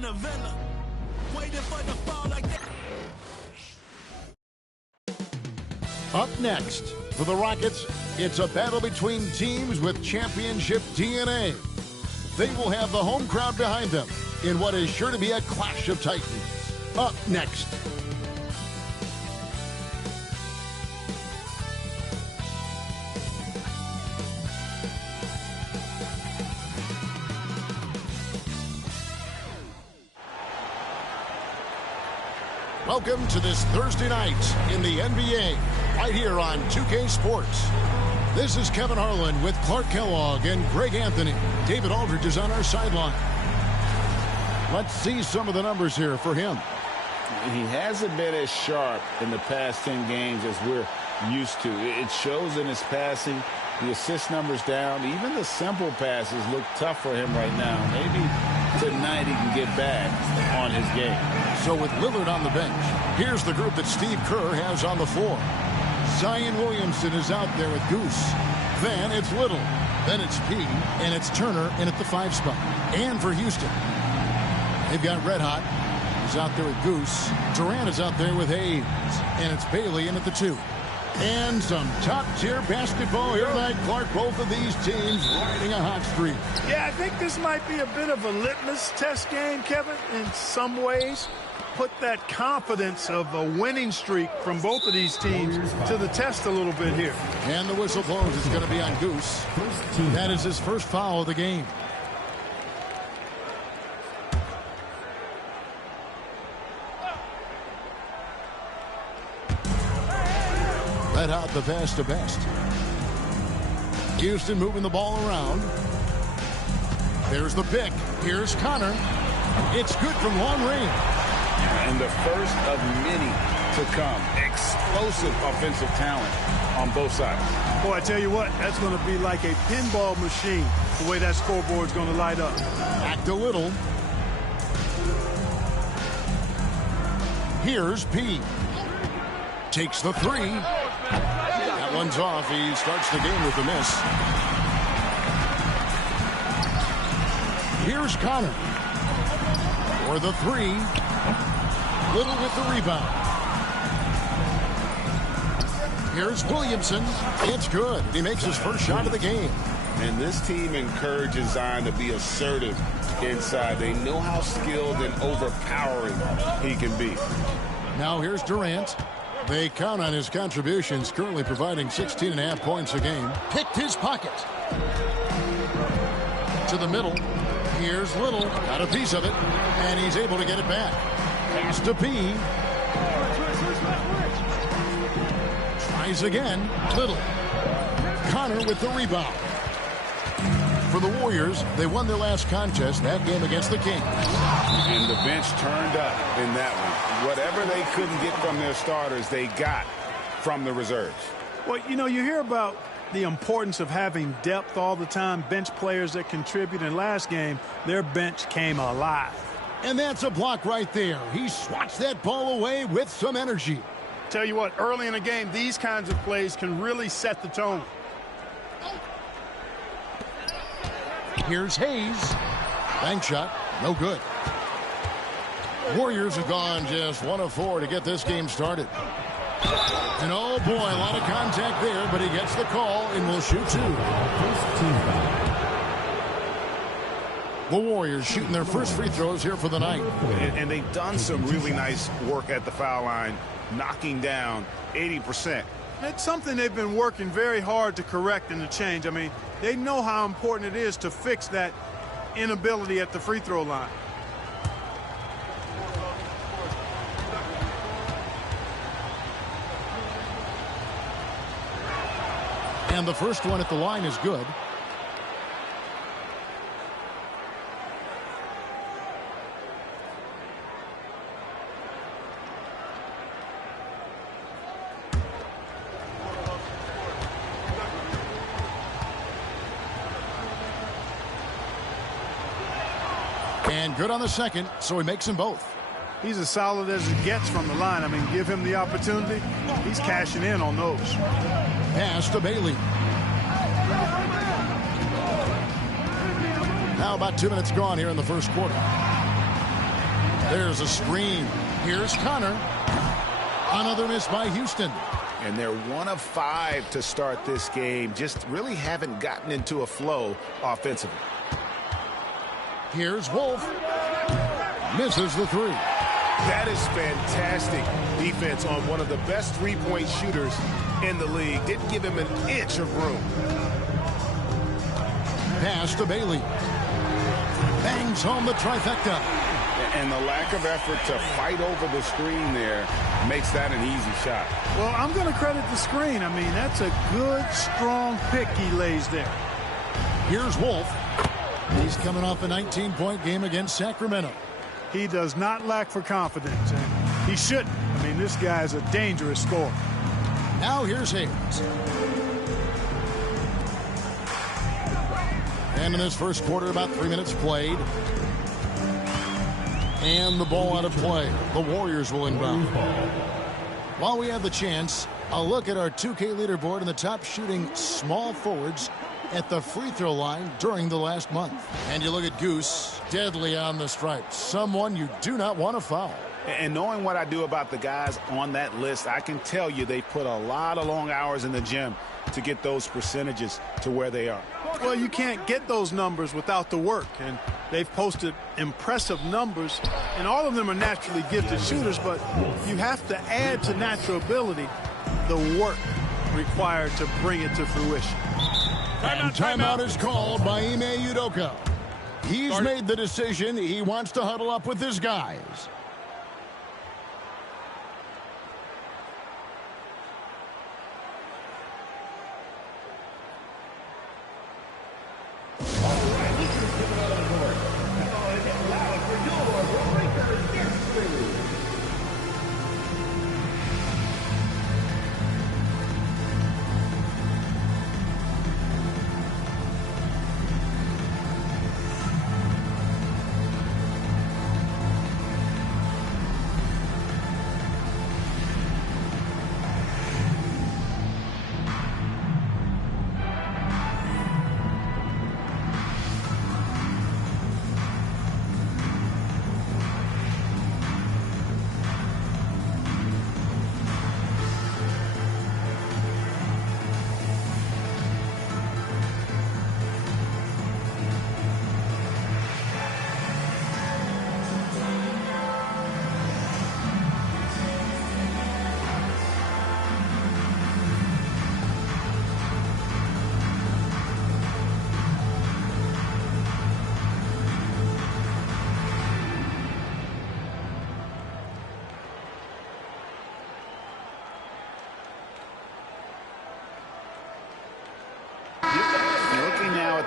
in a villa, waiting for the fall like that. Up next, for the Rockets, it's a battle between teams with championship DNA. They will have the home crowd behind them in what is sure to be a clash of titans. Up next. Welcome to this Thursday night in the NBA, right here on 2K Sports. This is Kevin Harlan with Clark Kellogg and Greg Anthony. David Aldridge is on our sideline. Let's see some of the numbers here for him. He hasn't been as sharp in the past 10 games as we're used to. It shows in his passing. The assist numbers down. Even the simple passes look tough for him right now. Maybe tonight he can get back on his game. So with Lillard on the bench, here's the group that Steve Kerr has on the floor. Zion Williamson is out there with Goose. Then it's Little. Then it's P. And it's Turner in at the 5 spot. And for Houston, they've got Red Hot. He's out there with Goose. Durant is out there with Hayes. And it's Bailey in at the 2. And some top-tier basketball here tonight, Clark. Both of these teams riding a hot streak. Yeah, I think this might be a bit of a litmus test game, Kevin, in some ways. Put that confidence of a winning streak from both of these teams to the test a little bit here. And the whistle blows. It's going to be on Goose. That is his first foul of the game. Let out the pass to Best. Houston moving the ball around. There's the pick. Here's Connor. It's good from long range. And the first of many to come. Explosive offensive talent on both sides. Boy, I tell you what, that's going to be like a pinball machine, the way that scoreboard's going to light up. Back to Little. Here's P. Takes the 3. That one's off. He starts the game with a miss. Here's Connor. For the 3. Little with the rebound. Here's Williamson. It's good. He makes his first shot of the game. And this team encourages Zion to be assertive inside. They know how skilled and overpowering he can be. Now here's Durant. They count on his contributions, currently providing 16.5 points a game. Picked his pocket. To the middle. Here's Little. Got a piece of it. And he's able to get it back. Pass to P. Tries again. Little. Connor with the rebound. For the Warriors, they won their last contest, that game against the Kings. And the bench turned up in that one. Whatever they couldn't get from their starters, they got from the reserves. Well, you know, you hear about the importance of having depth all the time, bench players that contribute. In last game, their bench came alive. And that's a block right there. He swats that ball away with some energy. Tell you what, early in the game, these kinds of plays can really set the tone. Here's Hayes. Bank shot. No good. Warriors have gone just 1 of 4 to get this game started. And oh boy, a lot of contact there, but he gets the call and will shoot 2. The Warriors shooting their first free throws here for the night. And they've done some really nice work at the foul line, knocking down 80%. It's something they've been working very hard to correct and to change. I mean, they know how important it is to fix that inability at the free throw line. And the first one at the line is good. And good on the second, so he makes them both. He's as solid as it gets from the line. I mean, give him the opportunity. He's cashing in on those. Pass to Bailey. Now about 2 minutes gone here in the first quarter. There's a screen. Here's Connor. Another miss by Houston. And they're 1 of 5 to start this game. Just really haven't gotten into a flow offensively. Here's Wolf. Misses the three. That is fantastic defense on one of the best three-point shooters in the league. Didn't give him an inch of room. Pass to Bailey. Bangs home the trifecta. And the lack of effort to fight over the screen there makes that an easy shot. Well, I'm going to credit the screen. I mean, that's a good, strong pick he lays there. Here's Wolf. He's coming off a 19-point game against Sacramento. He does not lack for confidence, and he shouldn't. I mean, this guy is a dangerous scorer. Now here's Hayes. And in this first quarter, about 3 minutes played. And the ball out of play. The Warriors will inbound. While we have the chance, a look at our 2K leaderboard and the top shooting small forwards at the free throw line during the last month. And you look at Goose, deadly on the stripe. Someone you do not want to foul. And knowing what I do about the guys on that list, I can tell you they put a lot of long hours in the gym to get those percentages to where they are. Well, you can't get those numbers without the work, and they've posted impressive numbers, and all of them are naturally gifted shooters, but you have to add to natural ability the work required to bring it to fruition. And timeout is called by Ime Udoka. He's made the decision. He wants to huddle up with his guys.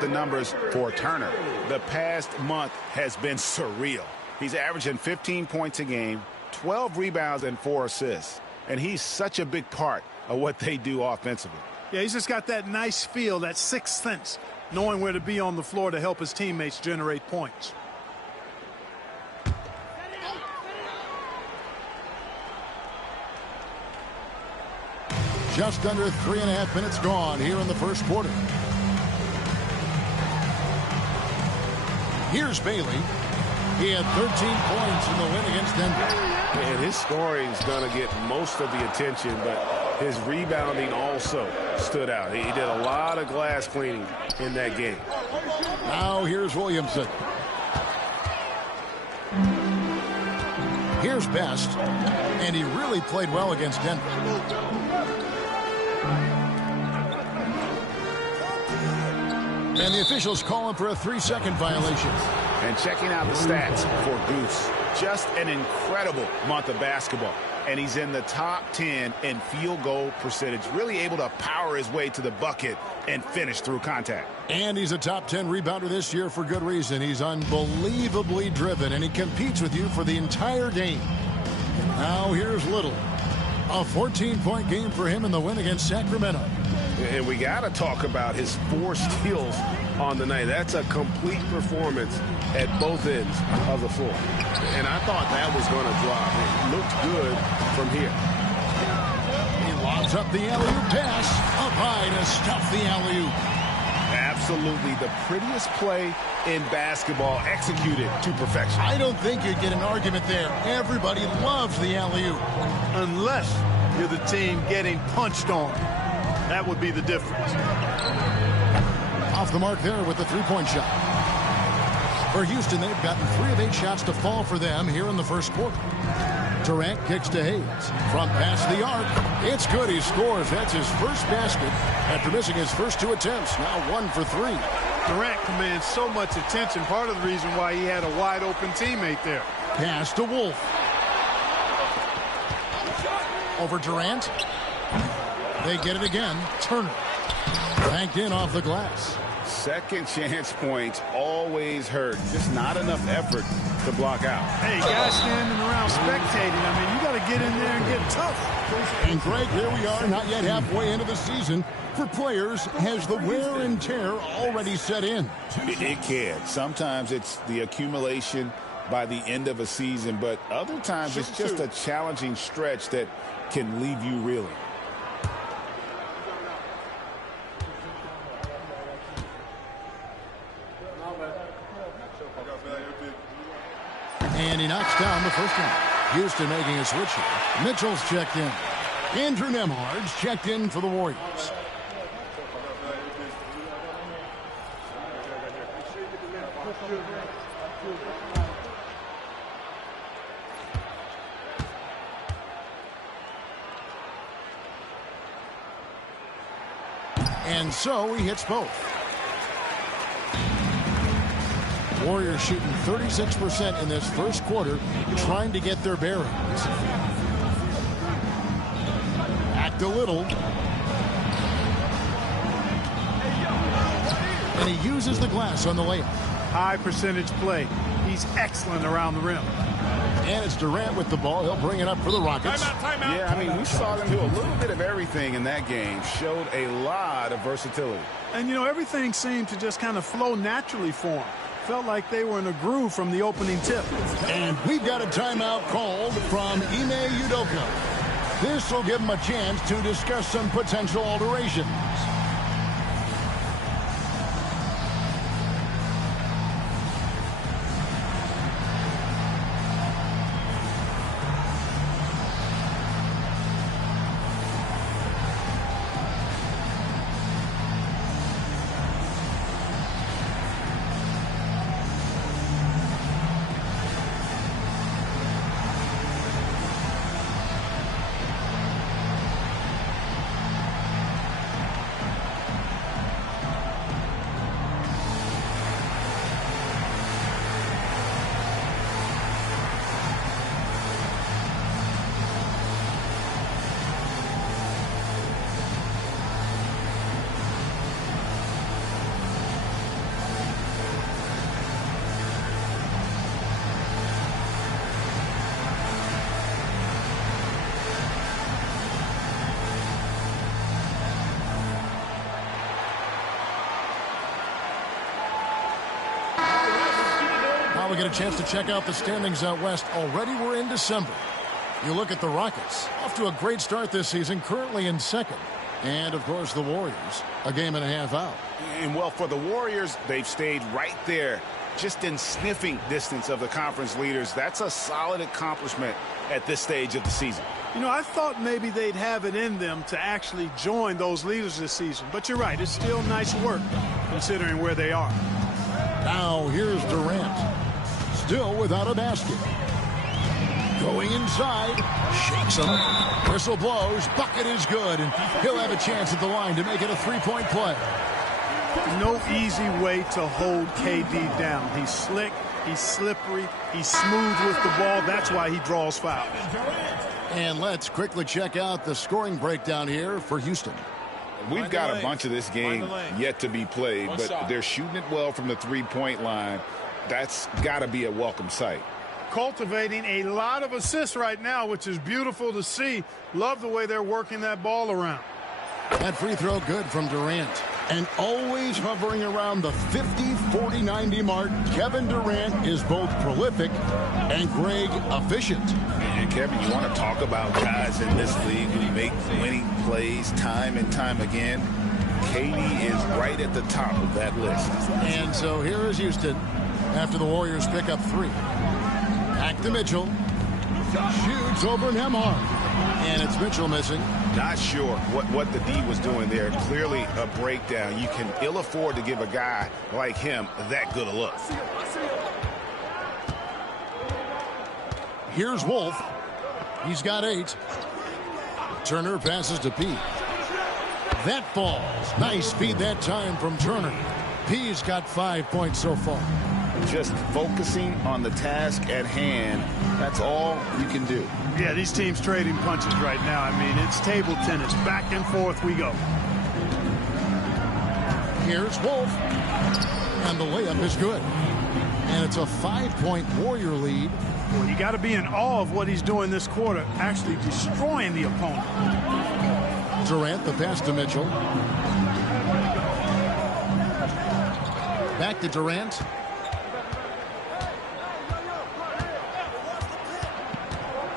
The numbers for Turner. The past month has been surreal. He's averaging 15 points a game, 12 rebounds, and 4 assists. And he's such a big part of what they do offensively. Yeah, he's just got that nice feel, that sixth sense, knowing where to be on the floor to help his teammates generate points. Just under 3.5 minutes gone here in the first quarter. Here's Bailey. He had 13 points in the win against Denver. And his scoring is going to get most of the attention, but his rebounding also stood out. He did a lot of glass cleaning in that game. Now here's Williamson. Here's Best. And he really played well against Denver. And the officials calling for a 3-second violation. And checking out the stats for Goose. Just an incredible month of basketball. And he's in the top 10 in field goal percentage. Really able to power his way to the bucket and finish through contact. And he's a top 10 rebounder this year for good reason. He's unbelievably driven, and he competes with you for the entire game. Now here's Little. A 14-point game for him in the win against Sacramento. And we got to talk about his 4 steals on the night. That's a complete performance at both ends of the floor. And I thought that was going to drop. It looked good from here. He lobs up the alley-oop pass. Up high to stuff the alley-oop. Absolutely the prettiest play in basketball, executed to perfection. I don't think you'd get an argument there. Everybody loves the alley-oop. Unless you're the team getting punched on. That would be the difference. Off the mark there with the three-point shot. For Houston, they've gotten 3 of 8 shots to fall for them here in the first quarter. Durant kicks to Hayes. From past the arc. It's good. He scores. That's his first basket after missing his first 2 attempts. Now 1 for 3. Durant commands so much attention. Part of the reason why he had a wide-open teammate there. Pass to Wolf. Over Durant. They get it again. Turner. Banked in off the glass. Second chance points always hurt. Just not enough effort to block out. Hey, guys standing around spectating. I mean, you got to get in there and get tough. And Greg, here we are, not yet halfway into the season. For players, has the wear and tear already set in? It can. Sometimes it's the accumulation by the end of a season, but other times it's just a challenging stretch that can leave you reeling. And he knocks down the first one. Houston making a switch here. Mitchell's checked in. Andrew Nembhard's checked in for the Warriors. And so he hits both. Warriors shooting 36% in this first quarter, trying to get their bearings. Back to Little. And he uses the glass on the layup. High percentage play. He's excellent around the rim. And it's Durant with the ball. He'll bring it up for the Rockets. Timeout. Yeah, I mean, we saw them do a little bit of everything in that game. Showed a lot of versatility. And, you know, everything seemed to just kind of flow naturally for him. Felt like they were in a groove from the opening tip. And we've got a timeout called from Ime Udoka. This will give him a chance to discuss some potential alterations. We get a chance to check out the standings out west. Already we're in December. You look at the Rockets, off to a great start this season, currently in second. And, of course, the Warriors, a game and a half out. And, well, for the Warriors, they've stayed right there, just in sniffing distance of the conference leaders. That's a solid accomplishment at this stage of the season. You know, I thought maybe they'd have it in them to actually join those leaders this season. But you're right, it's still nice work considering where they are. Now, here's Durant. Still without a basket. Going inside. Shakes him. Whistle blows. Bucket is good. And he'll have a chance at the line to make it a three-point play. No easy way to hold KD down. He's slick. He's slippery. He's smooth with the ball. That's why he draws fouls. And let's quickly check out the scoring breakdown here for Houston. We've got a bunch of this game yet to be played, but they're shooting it well from the three-point line. That's got to be a welcome sight. Cultivating a lot of assists right now, which is beautiful to see. Love the way they're working that ball around. That free throw good from Durant. And always hovering around the 50, 40, 90 mark, Kevin Durant is both prolific and, Greg, efficient. And, Kevin, you want to talk about guys in this league who make winning plays time and time again? KD is right at the top of that list. And so here is Houston after the Warriors pick up 3. Back to Mitchell. Shoots over Nembhard. And it's Mitchell missing. Not sure what the D was doing there. Clearly a breakdown. You can ill afford to give a guy like him that good a look. Here's Wolf. He's got 8. Turner passes to P. That falls. Nice feed that time from Turner. P's got 5 points so far. Just focusing on the task at hand. That's all you can do. Yeah, these teams trading punches right now. I mean, it's table tennis. Back and forth we go. Here's Wolf. And the layup is good. And it's a 5-point Warrior lead. Well, you got to be in awe of what he's doing this quarter, actually destroying the opponent. Durant, the pass to Mitchell. Back to Durant.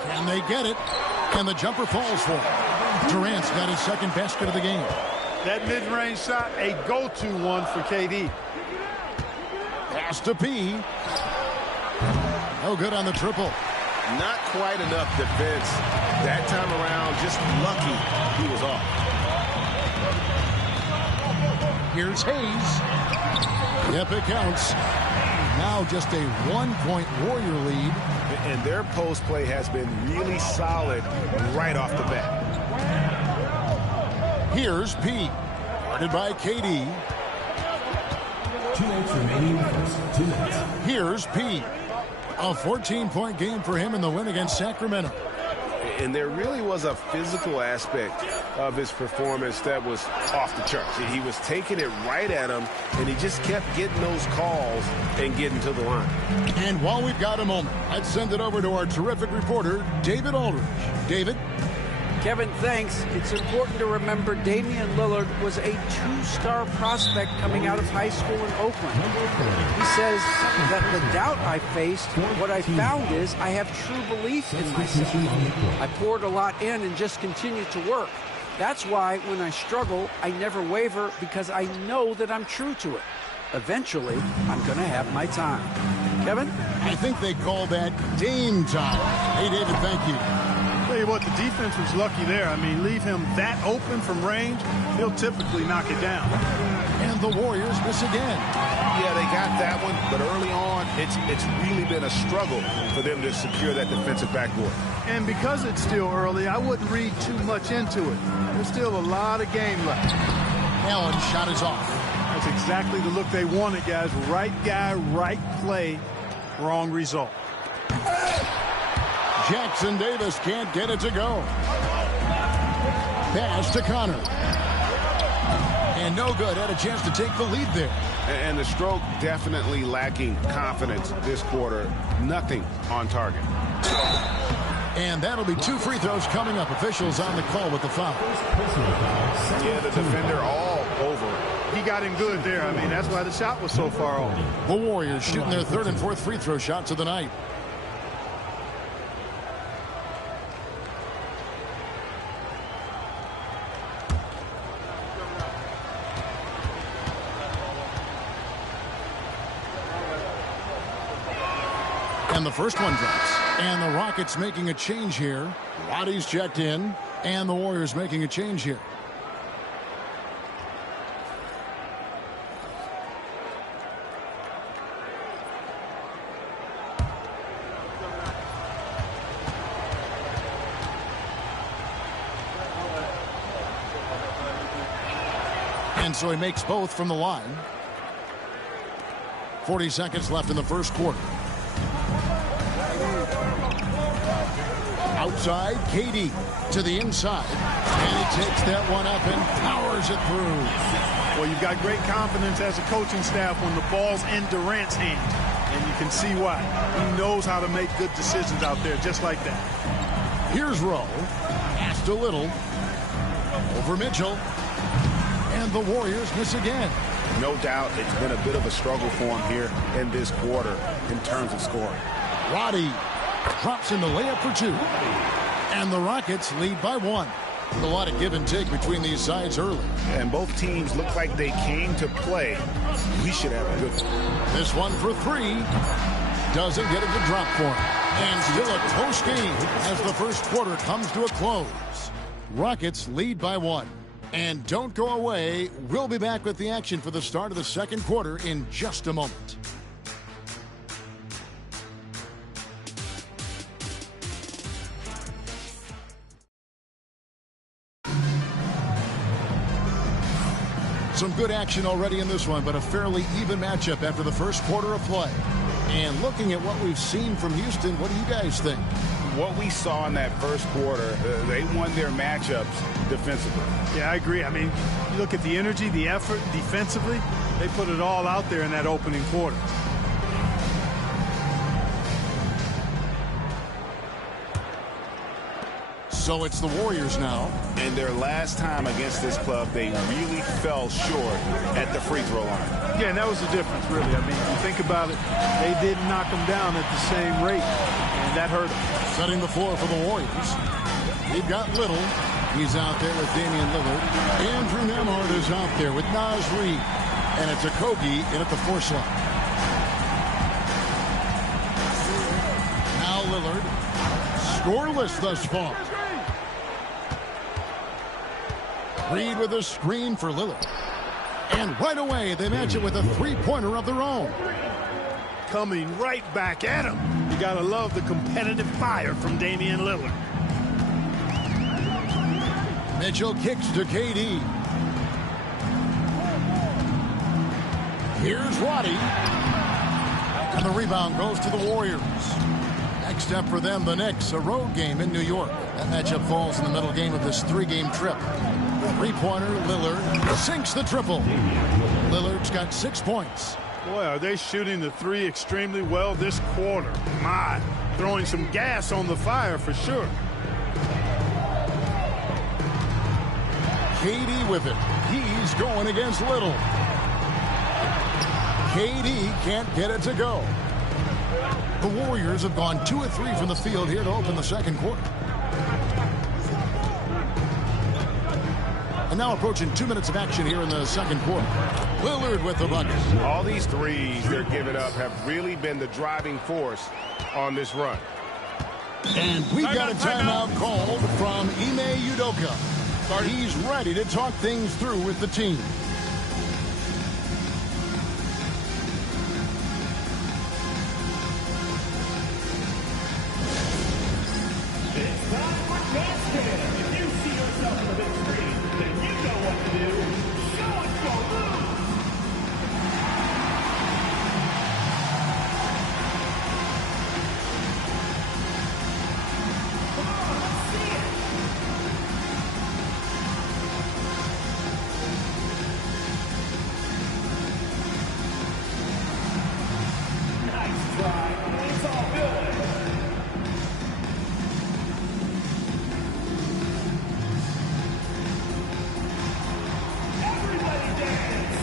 Can they get it? And the jumper falls for him. Durant's got his second basket of the game. That mid-range shot, a go-to one for KD. Pass to P. No good on the triple. Not quite enough defense that time around. Just lucky he was off. Here's Hayes. Yep, it counts. Now just a 1-point Warrior lead. And their post play has been really solid right off the bat. Here's P. Guarded by KD. 2 minutes remaining first 2 minutes. Here's P. A 14-point game for him in the win against Sacramento. And there really was a physical aspect of his performance that was off the charts. He was taking it right at him, and he just kept getting those calls and getting to the line. And while we've got a moment, let's send it over to our terrific reporter, David Aldridge. David? Kevin, thanks. It's important to remember Damian Lillard was a 2-star prospect coming out of high school in Oakland. He says that the doubt I faced, what I found is I have true belief in myself. I poured a lot in and just continued to work. That's why when I struggle, I never waver because I know that I'm true to it. Eventually, I'm going to have my time. Kevin? I think they call that Dame time. Hey, David, thank you. Tell you what, the defense was lucky there. I mean, leave him that open from range, he'll typically knock it down. And the Warriors miss again. Yeah, they got that one, but early on, it's really been a struggle for them to secure that defensive backboard. And because it's still early, I wouldn't read too much into it. There's still a lot of game left. Allen's shot is off. That's exactly the look they wanted, guys. Right guy, right play, wrong result. Jackson Davis can't get it to go. Pass to Connor. And no good. Had a chance to take the lead there. And the stroke definitely lacking confidence this quarter. Nothing on target. And that'll be 2 free throws coming up. Officials on the call with the foul. Yeah, the defender all over. He got him good there. I mean, that's why the shot was so far off. The Warriors shooting their 3rd and 4th free throw shots of the night. And the first one drops. And the Rockets making a change here. Roddy's checked in. And the Warriors making a change here. And so he makes both from the line. 40 seconds left in the first quarter. Outside, KD to the inside. And he takes that one up and powers it through. Well, you've got great confidence as a coaching staff when the ball's in Durant's hands. And you can see why. He knows how to make good decisions out there just like that. Here's Rowe. Pass to Little. Over Mitchell. And the Warriors miss again. No doubt it's been a bit of a struggle for him here in this quarter in terms of scoring. Roddy drops in the layup for 2. And the Rockets lead by 1. A lot of give and take between these sides early. And both teams look like they came to play. We should have a good one. This one for three. Doesn't get it to drop for him. And still a close game as the first quarter comes to a close. Rockets lead by 1. And don't go away. We'll be back with the action for the start of the second quarter in just a moment. Some good action already in this one, but a fairly even matchup after the first quarter of play. And looking at what we've seen from Houston, what do you guys think? What we saw in that first quarter, they won their matchups defensively. Yeah, I agree. I mean, you look at the energy, the effort defensively, they put it all out there in that opening quarter. So it's the Warriors now. And their last time against this club, they really fell short at the free throw line. Yeah, and that was the difference, really. I mean, you think about it, they didn't knock them down at the same rate, and that hurt them. Setting the floor for the Warriors. They've got Little. He's out there with Damian Lillard. Andrew Nembhard is out there with Naz Reid. And it's Okogie in at the 4 slot. Now Lillard. Scoreless thus far. Reid with a screen for Lillard. And right away, they match it with a three-pointer of their own. Coming right back at him. You got to love the competitive fire from Damian Lillard. Mitchell kicks to KD. Here's Roddy. And the rebound goes to the Warriors. Next up for them, the Knicks, a road game in New York. That matchup falls in the middle game of this 3-game trip. Three-pointer, Lillard sinks the triple. Lillard's got 6 points. Boy, are they shooting the three extremely well this quarter. My, throwing some gas on the fire for sure. KD with it. He's going against Little. KD can't get it to go. The Warriors have gone 2 of 3 from the field here to open the second quarter. And now approaching 2 minutes of action here in the second quarter. Lillard with the bucket. All these threes they're giving up have really been the driving force on this run. And we've got a timeout called from Ime Udoka. He's ready to talk things through with the team. It's time for basket. If you see yourself on the big screen, then you know what to do. Show us your moves. Come on, let's see it. Nice try. It's all good. Everybody dance!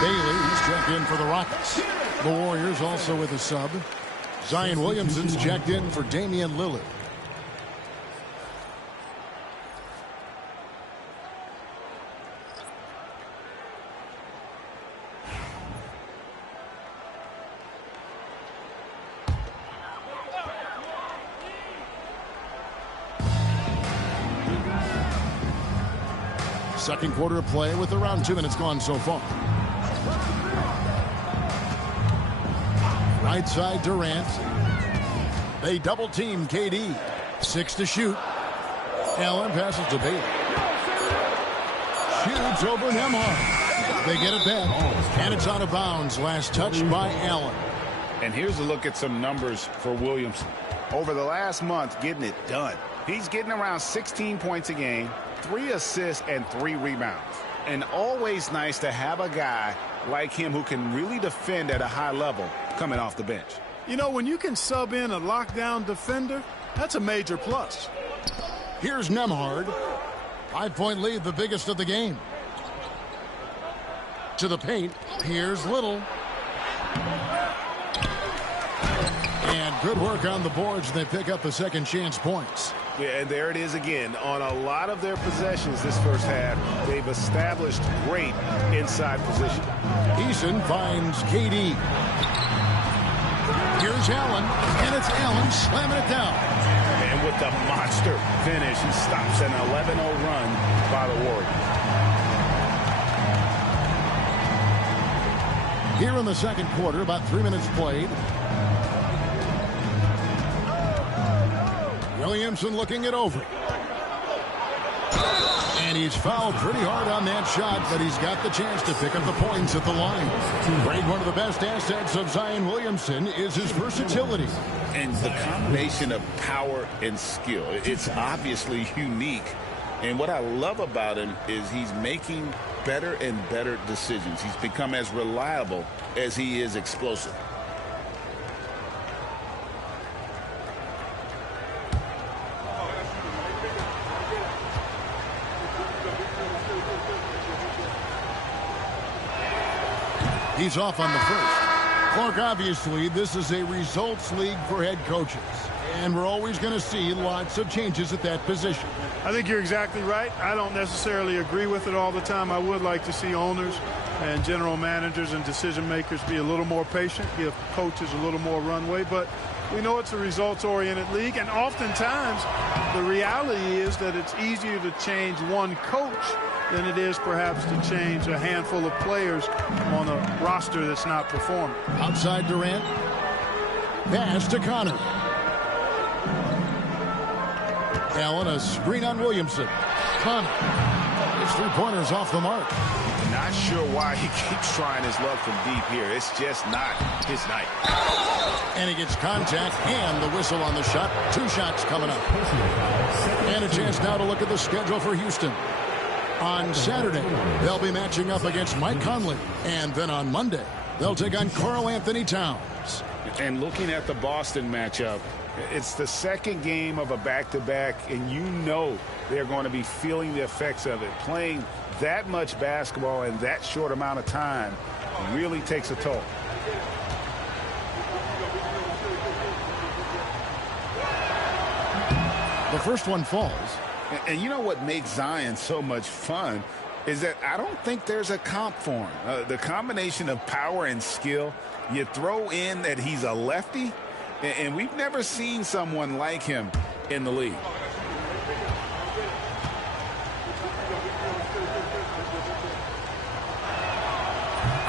Bailey's checked in for the Rockets. The Warriors also with a sub. Zion Williamson's checked in for Damian Lillard. Second quarter of play with around 2 minutes gone so far. Right side Durant. They double team KD. 6 to shoot. Allen passes to Bailey. Shoots over Nembhard. They get it back. And it's out of bounds. Last touch by Allen. And here's a look at some numbers for Williamson. over the last month getting it done. He's getting around 16 points a game, 3 assists, and 3 rebounds. And always nice to have a guy like him who can really defend at a high level coming off the bench. You know, when you can sub in a lockdown defender, that's a major plus. Here's Nembhard. 5-point lead, the biggest of the game. To the paint, here's Little. And good work on the boards. They pick up the second chance points. Yeah, and there it is again. On a lot of their possessions this first half, they've established great inside position. Eason finds KD. Here's Allen, and it's Allen slamming it down. And with the monster finish, he stops an 11-0 run by the Warriors. Here in the second quarter, about 3 minutes played. Williamson looking it over. And he's fouled pretty hard on that shot, but he's got the chance to pick up the points at the line. Grade, one of the best assets of Zion Williamson is his versatility. And the combination of power and skill, it's obviously unique. And what I love about him is he's making better and better decisions. He's become as reliable as he is explosive. He's off on the first. Clark, obviously, this is a results league for head coaches. And we're always going to see lots of changes at that position. I think you're exactly right. I don't necessarily agree with it all the time. I would like to see owners and general managers and decision makers be a little more patient, give coaches a little more runway. But we know it's a results-oriented league, and oftentimes the reality is that it's easier to change one coach than it is perhaps to change a handful of players on a roster that's not performing. Outside Durant. Pass to Connor. Allen, a screen on Williamson. Connor. His three-pointers off the mark. Not sure why he keeps trying his luck from deep here. It's just not his night. And he gets contact and the whistle on the shot. 2 shots coming up. And a chance now to look at the schedule for Houston. On Saturday, they'll be matching up against Mike Conley. And then on Monday, they'll take on Karl Anthony Towns. And looking at the Boston matchup, it's the second game of a back-to-back, and you know they're going to be feeling the effects of it. Playing that much basketball in that short amount of time really takes a toll. The first one falls. And you know what makes Zion so much fun is that I don't think there's a comp for him. The combination of power and skill, you throw in that he's a lefty, and we've never seen someone like him in the league.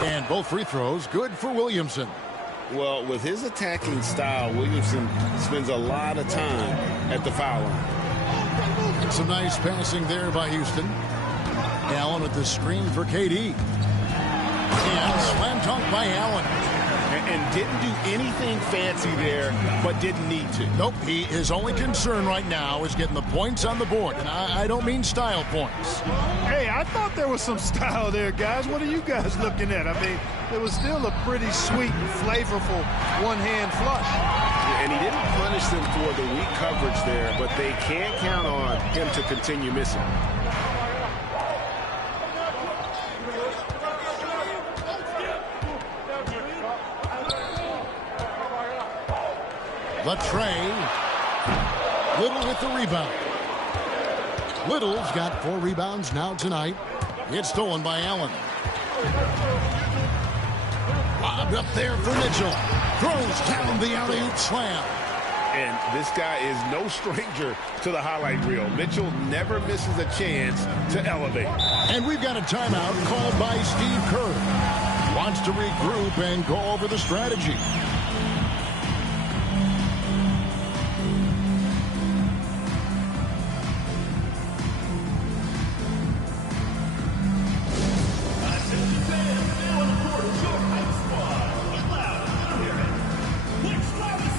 And both free throws good for Williamson. Well, with his attacking style, Williamson spends a lot of time at the foul line. Some nice passing there by Houston. Allen with the screen for KD. And slam dunk by Allen. And didn't do anything fancy there, but didn't need to. Nope, his only concern right now is getting the points on the board. And I don't mean style points. Hey, I thought there was some style there, guys. What are you guys looking at? I mean, it was still a pretty sweet, flavorful one-hand flush. And he didn't punish them for the weak coverage there, but they can't count on him to continue missing. Latrey. Little with the rebound. Little's got 4 rebounds now tonight. It's stolen by Allen. Lobbed up there for Mitchell. Throws down the alley-oop slam. And this guy is no stranger to the highlight reel. Mitchell never misses a chance to elevate. And we've got a timeout called by Steve Kerr. Wants to regroup and go over the strategy.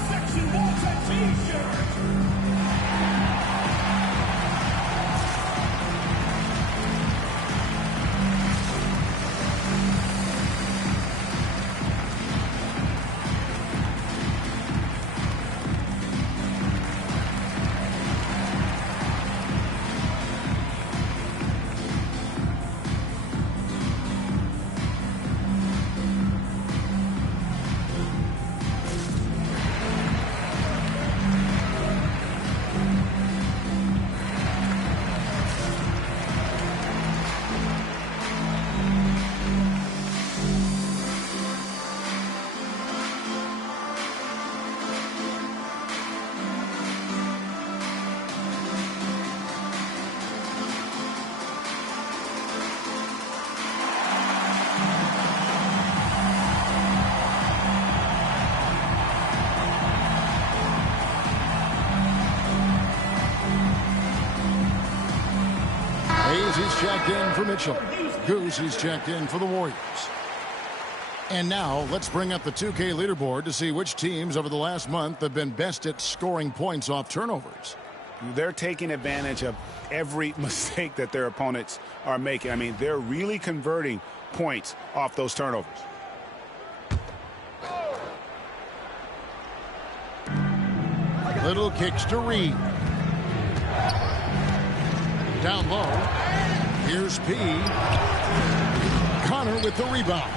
Section wants a t-shirt. checked in for Mitchell. Goose, he's checked in for the Warriors. And now let's bring up the 2K leaderboard to see which teams over the last month have been best at scoring points off turnovers. They're taking advantage of every mistake that their opponents are making. I mean, they're really converting points off those turnovers. Little kicks to Reed. Down low. Here's P. Connor with the rebound.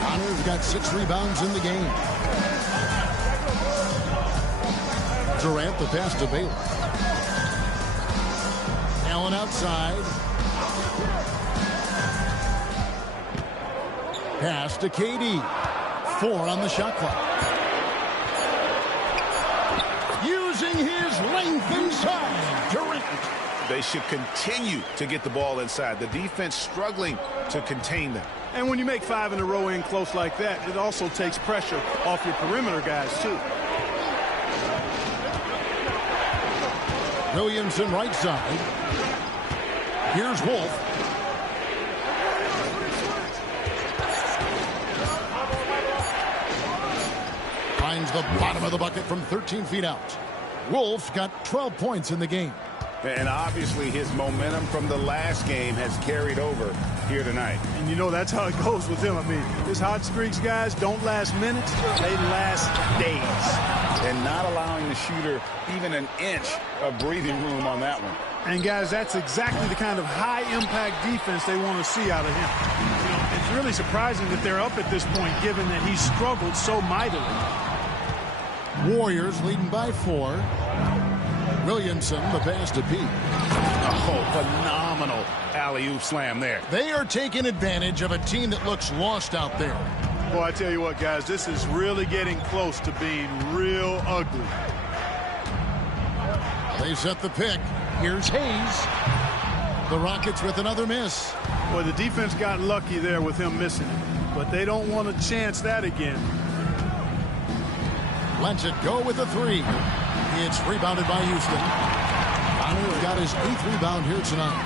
Connor's got 6 rebounds in the game. Durant the pass to Baylor. Allen outside. Pass to KD. 4 on the shot clock. Using his length inside. Durant. They should continue to get the ball inside. The defense struggling to contain them. And when you make 5 in a row in close like that, it also takes pressure off your perimeter guys, too. Williamson right side. Here's Wolf. Finds the bottom of the bucket from 13 feet out. Wolf got 12 points in the game. And obviously his momentum from the last game has carried over here tonight. And you know that's how it goes with him. I mean, his hot streaks, guys, don't last minutes. They last days. And not allowing the shooter even an inch of breathing room on that one. And, guys, that's exactly the kind of high-impact defense they want to see out of him. You know, it's really surprising that they're up at this point, given that he struggled so mightily. Warriors leading by 4. Williamson, the pass to Pete. Oh, phenomenal alley-oop slam there. They are taking advantage of a team that looks lost out there. Boy, I tell you what, guys, this is really getting close to being real ugly. They set the pick. Here's Hayes. The Rockets with another miss. Boy, the defense got lucky there with him missing it, but they don't want to chance that again. Lets it go with a 3. It's rebounded by Houston. Connor's got his 8th rebound here tonight.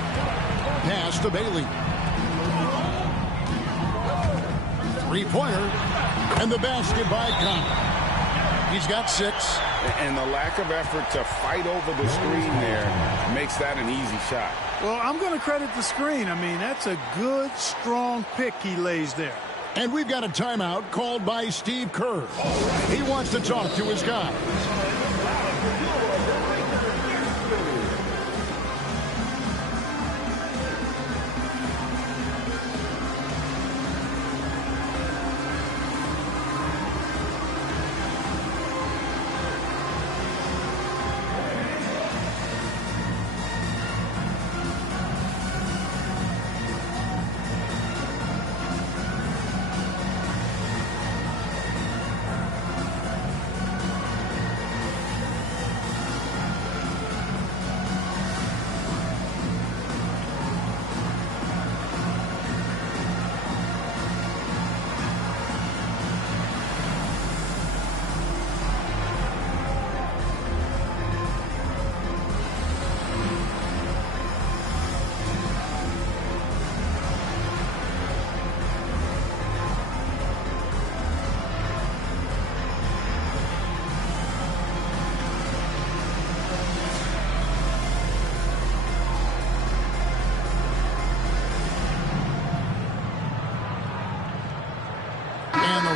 Pass to Bailey. 3-pointer. And the basket by Connor. He's got 6. And the lack of effort to fight over the screen there makes that an easy shot. Well, I'm going to credit the screen. I mean, that's a good, strong pick he lays there. And we've got a timeout called by Steve Kerr. He wants to talk to his guys.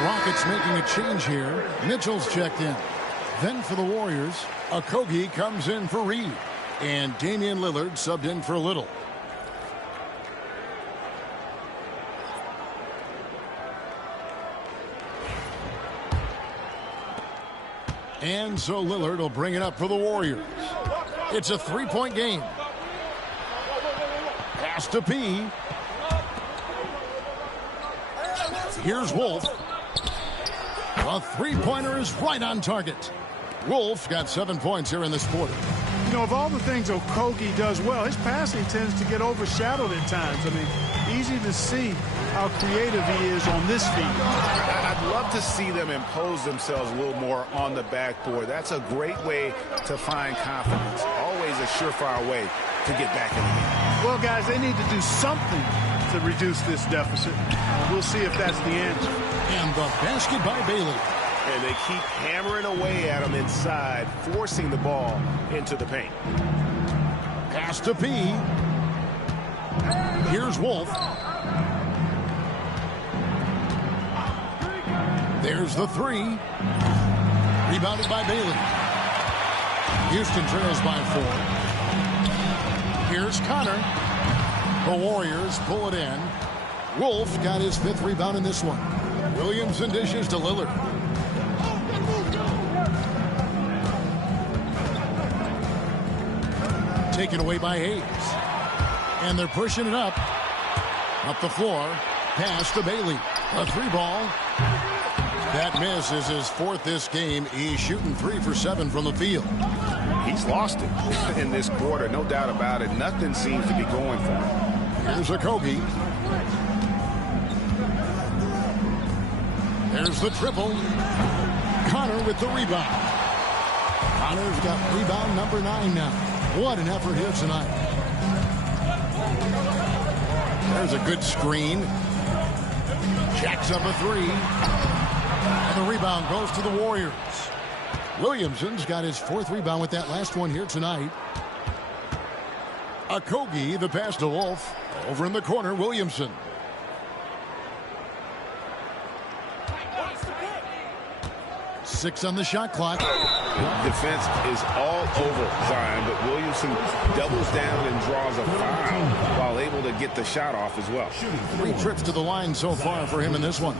Rockets making a change here. Mitchell's checked in. Then for the Warriors, Okogie comes in for Reed. And Damian Lillard subbed in for Little. And so Lillard will bring it up for the Warriors. It's a 3-point game. Pass to P. Here's Wolf. A 3-pointer is right on target. Wolf got 7 points here in this quarter. You know, of all the things Okogie does well, his passing tends to get overshadowed at times. I mean, easy to see how creative he is on this feed. I'd love to see them impose themselves a little more on the backboard. That's a great way to find confidence. Always a surefire way to get back in the game. Well, guys, they need to do something to reduce this deficit. We'll see if that's the answer. And the basket by Bailey. And they keep hammering away at him inside, forcing the ball into the paint. Pass to P. Here's Wolf. There's the three. Rebounded by Bailey. Houston trails by 4. Here's Connor. The Warriors pull it in. Wolf got his 5th rebound in this one. Williamson dishes to Lillard. Taken away by Hayes. And they're pushing it up. Up the floor. Pass to Bailey. A 3-ball. That miss is his 4th this game. He's shooting 3 for 7 from the field. He's lost it in this quarter, no doubt about it. Nothing seems to be going for him. Here's Okogie. There's the triple. Connor with the rebound. Connor's got rebound number 9 now. What an effort here tonight. There's a good screen. Jacks up a 3. And the rebound goes to the Warriors. Williamson's got his 4th rebound with that last one here tonight. Okogie, the pass to Wolf. Over in the corner, Williamson. Six on the shot clock. Defense is all over Zion, but Williamson doubles down and draws a foul while able to get the shot off as well. 3 trips to the line so far for him in this one.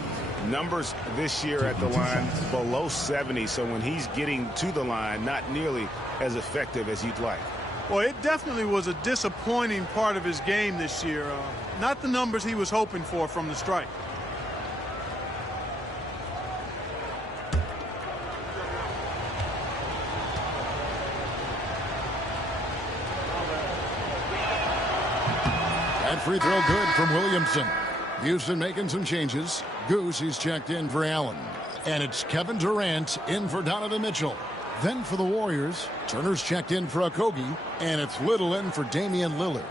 Numbers this year at the line below 70, so when he's getting to the line, not nearly as effective as you'd like. Well, it definitely was a disappointing part of his game this year. Not the numbers he was hoping for from the stripe. That free throw good from Williamson. Houston making some changes. Goose, he's checked in for Allen. And it's Kevin Durant in for Donovan Mitchell. Then for the Warriors, Turner's checked in for Okogie. And it's Little in for Damian Lillard.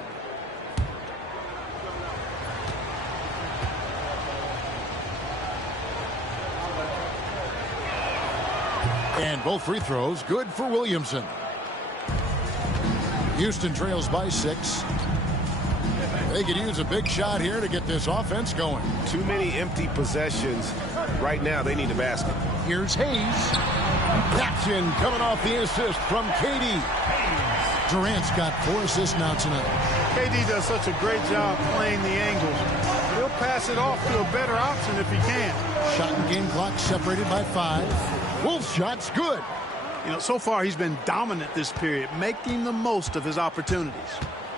And both free throws good for Williamson. Houston trails by 6. They could use a big shot here to get this offense going. Too many empty possessions. Right now, they need a basket. Here's Hayes. That's in, coming off the assist from KD. Durant's got 4 assists now tonight. KD does such a great job playing the angles. He'll pass it off to a better option if he can. Shot and game clock separated by 5. Wolf shot's good. You know, so far he's been dominant this period, making the most of his opportunities.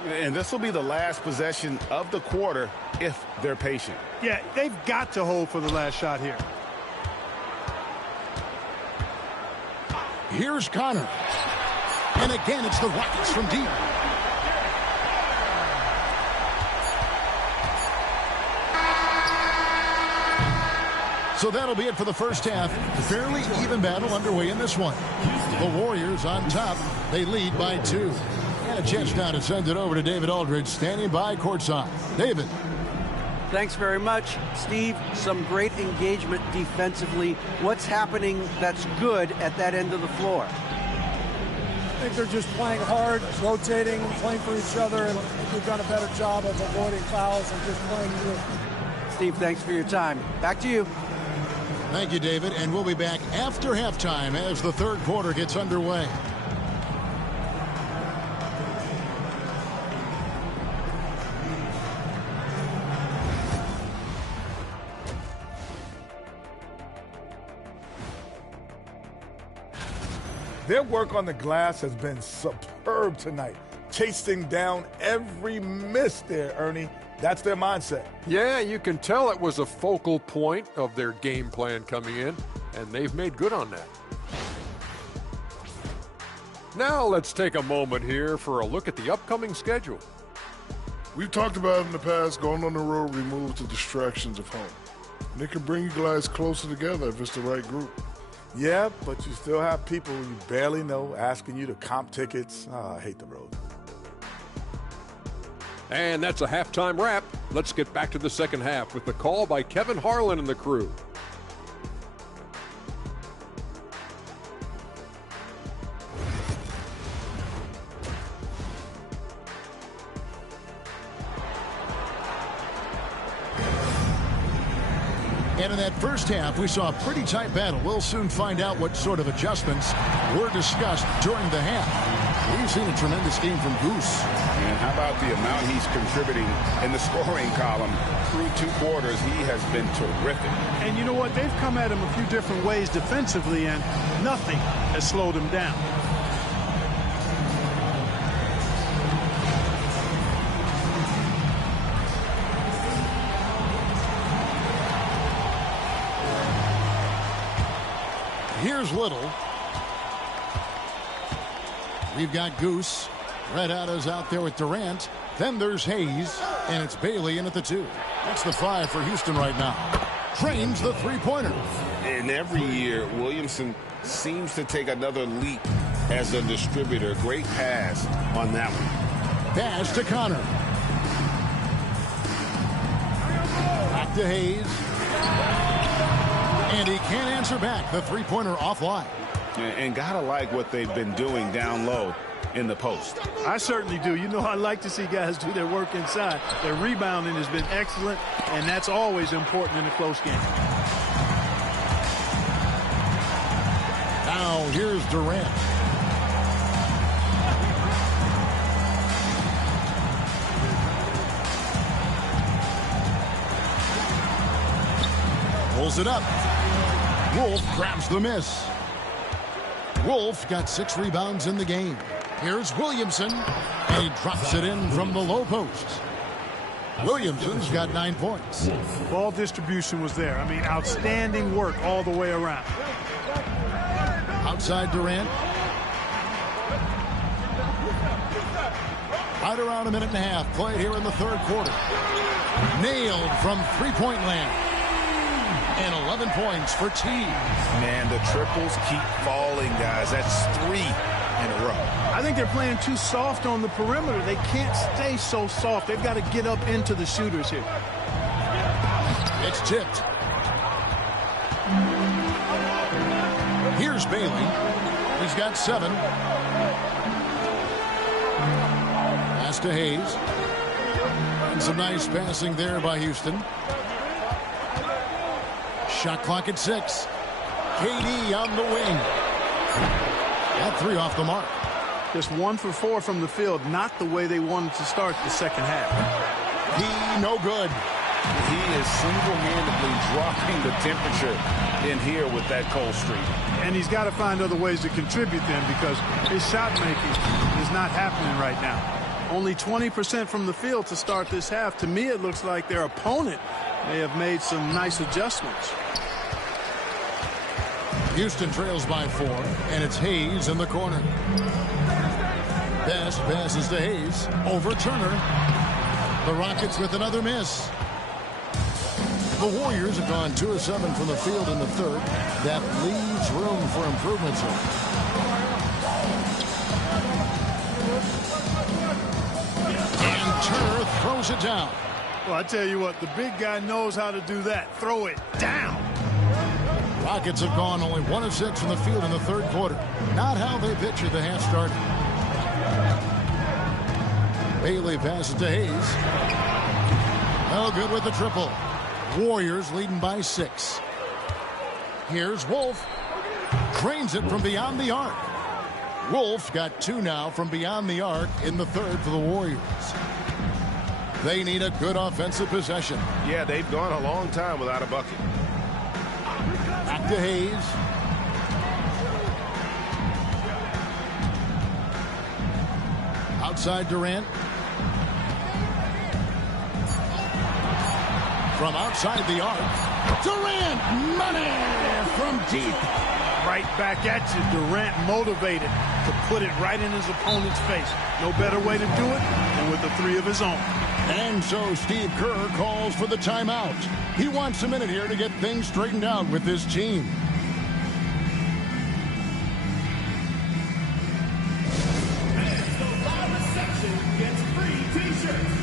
And this will be the last possession of the quarter if they're patient. Yeah, they've got to hold for the last shot here. Here's Connor. And again, it's the Rockets from deep. So that'll be it for the first half. Fairly even battle underway in this one. The Warriors on top. They lead by 2. And a chance now to send it over to David Aldridge, standing by courtside. David. Thanks very much, Steve. Some great engagement defensively. What's happening that's good at that end of the floor? I think they're just playing hard, rotating, playing for each other, and I think we've done a better job of avoiding fouls and just playing good. Steve, thanks for your time. Back to you. Thank you, David. And we'll be back after halftime as the third quarter gets underway. Their work on the glass has been superb tonight, chasing down every miss there, Ernie. That's their mindset. Yeah, you can tell it was a focal point of their game plan coming in, and they've made good on that. Now let's take a moment here for a look at the upcoming schedule. We've talked about in the past, going on the road removes the distractions of home. And it can bring you guys closer together if it's the right group. Yeah, but you still have people you barely know asking you to comp tickets. Oh, I hate the road. And that's a halftime wrap. Let's get back to the second half with the call by Kevin Harlan and the crew. And in that first half, we saw a pretty tight battle. We'll soon find out what sort of adjustments were discussed during the half. We've seen a tremendous game from Goose. And how about the amount he's contributing in the scoring column through 2 quarters? He has been terrific. And you know what? They've come at him a few different ways defensively, and nothing has slowed him down. Here's Little. We've got Goose. Red Autos out there with Durant. Then there's Hayes, and it's Bailey in at the 2. That's the 5 for Houston right now. Trains the three-pointer. And every year, Williamson seems to take another leap as a distributor. Great pass on that one. Pass to Connor. Back to Hayes. And he can't answer back. The three-pointer offline. And gotta like what they've been doing down low in the post. I certainly do. You know, I like to see guys do their work inside. Their rebounding has been excellent, and that's always important in a close game. Now here's Durant. Pulls it up. Wolf grabs the miss. Wolf got 6 rebounds in the game. Here's Williamson, and he drops it in from the low post. Williamson's got 9 points. Ball distribution was there. I mean, outstanding work all the way around. Outside Durant. Right around a minute and a half played here in the third quarter. Nailed from three-point land. And 11 points for Teague. Man, the triples keep falling, guys. That's 3 in a row. I think they're playing too soft on the perimeter. They can't stay so soft. They've got to get up into the shooters here. It's tipped. Here's Bailey. He's got 7. Pass to Hayes. And some nice passing there by Houston. Shot clock at 6. KD on the wing. That 3 off the mark. Just 1 for 4 from the field. Not the way they wanted to start the second half. He no good. He is single-handedly dropping the temperature in here with that cold streak. And he's got to find other ways to contribute then, because his shot making is not happening right now. Only 20% from the field to start this half. To me, it looks like their opponent may have made some nice adjustments. Houston trails by 4, and it's Hayes in the corner. Best passes to Hayes. Over Turner. The Rockets with another miss. The Warriors have gone 2 of 7 from the field in the third. That leaves room for improvements here. And Turner throws it down. Well, I tell you what, the big guy knows how to do that. Throw it down. Rockets have gone only 1 of 6 from the field in the third quarter. Not how they pictured the half started. Bailey passes to Hayes. No good with the triple. Warriors leading by 6. Here's Wolf. Drains it from beyond the arc. Wolf got 2 now from beyond the arc in the third for the Warriors. They need a good offensive possession. Yeah, they've gone a long time without a bucket. Back to Hayes. Outside Durant. From outside the arc. Durant, money from deep. Right back at you. Durant motivated to put it right in his opponent's face. No better way to do it than with the 3 of his own. And so Steve Kerr calls for the timeout. He wants a minute here to get things straightened out with his team. And the live section gets free t-shirts.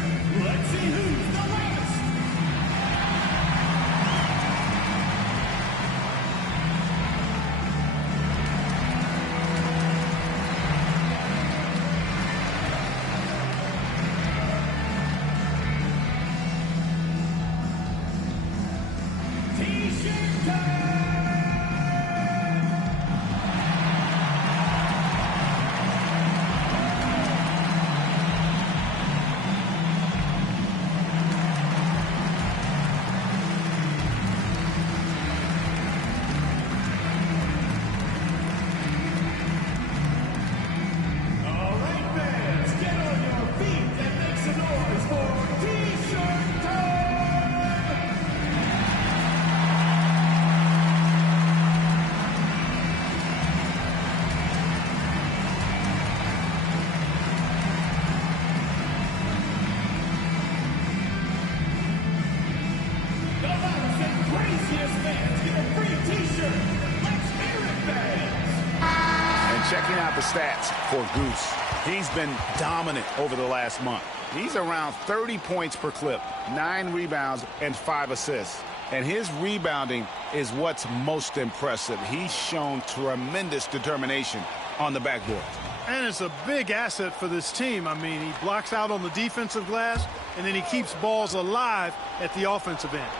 out the stats for Goose. He's been dominant over the last month. He's around 30 points per clip, 9 rebounds, and 5 assists. And his rebounding is what's most impressive. He's shown tremendous determination on the backboard. And it's a big asset for this team. I mean, he blocks out on the defensive glass, and then he keeps balls alive at the offensive end.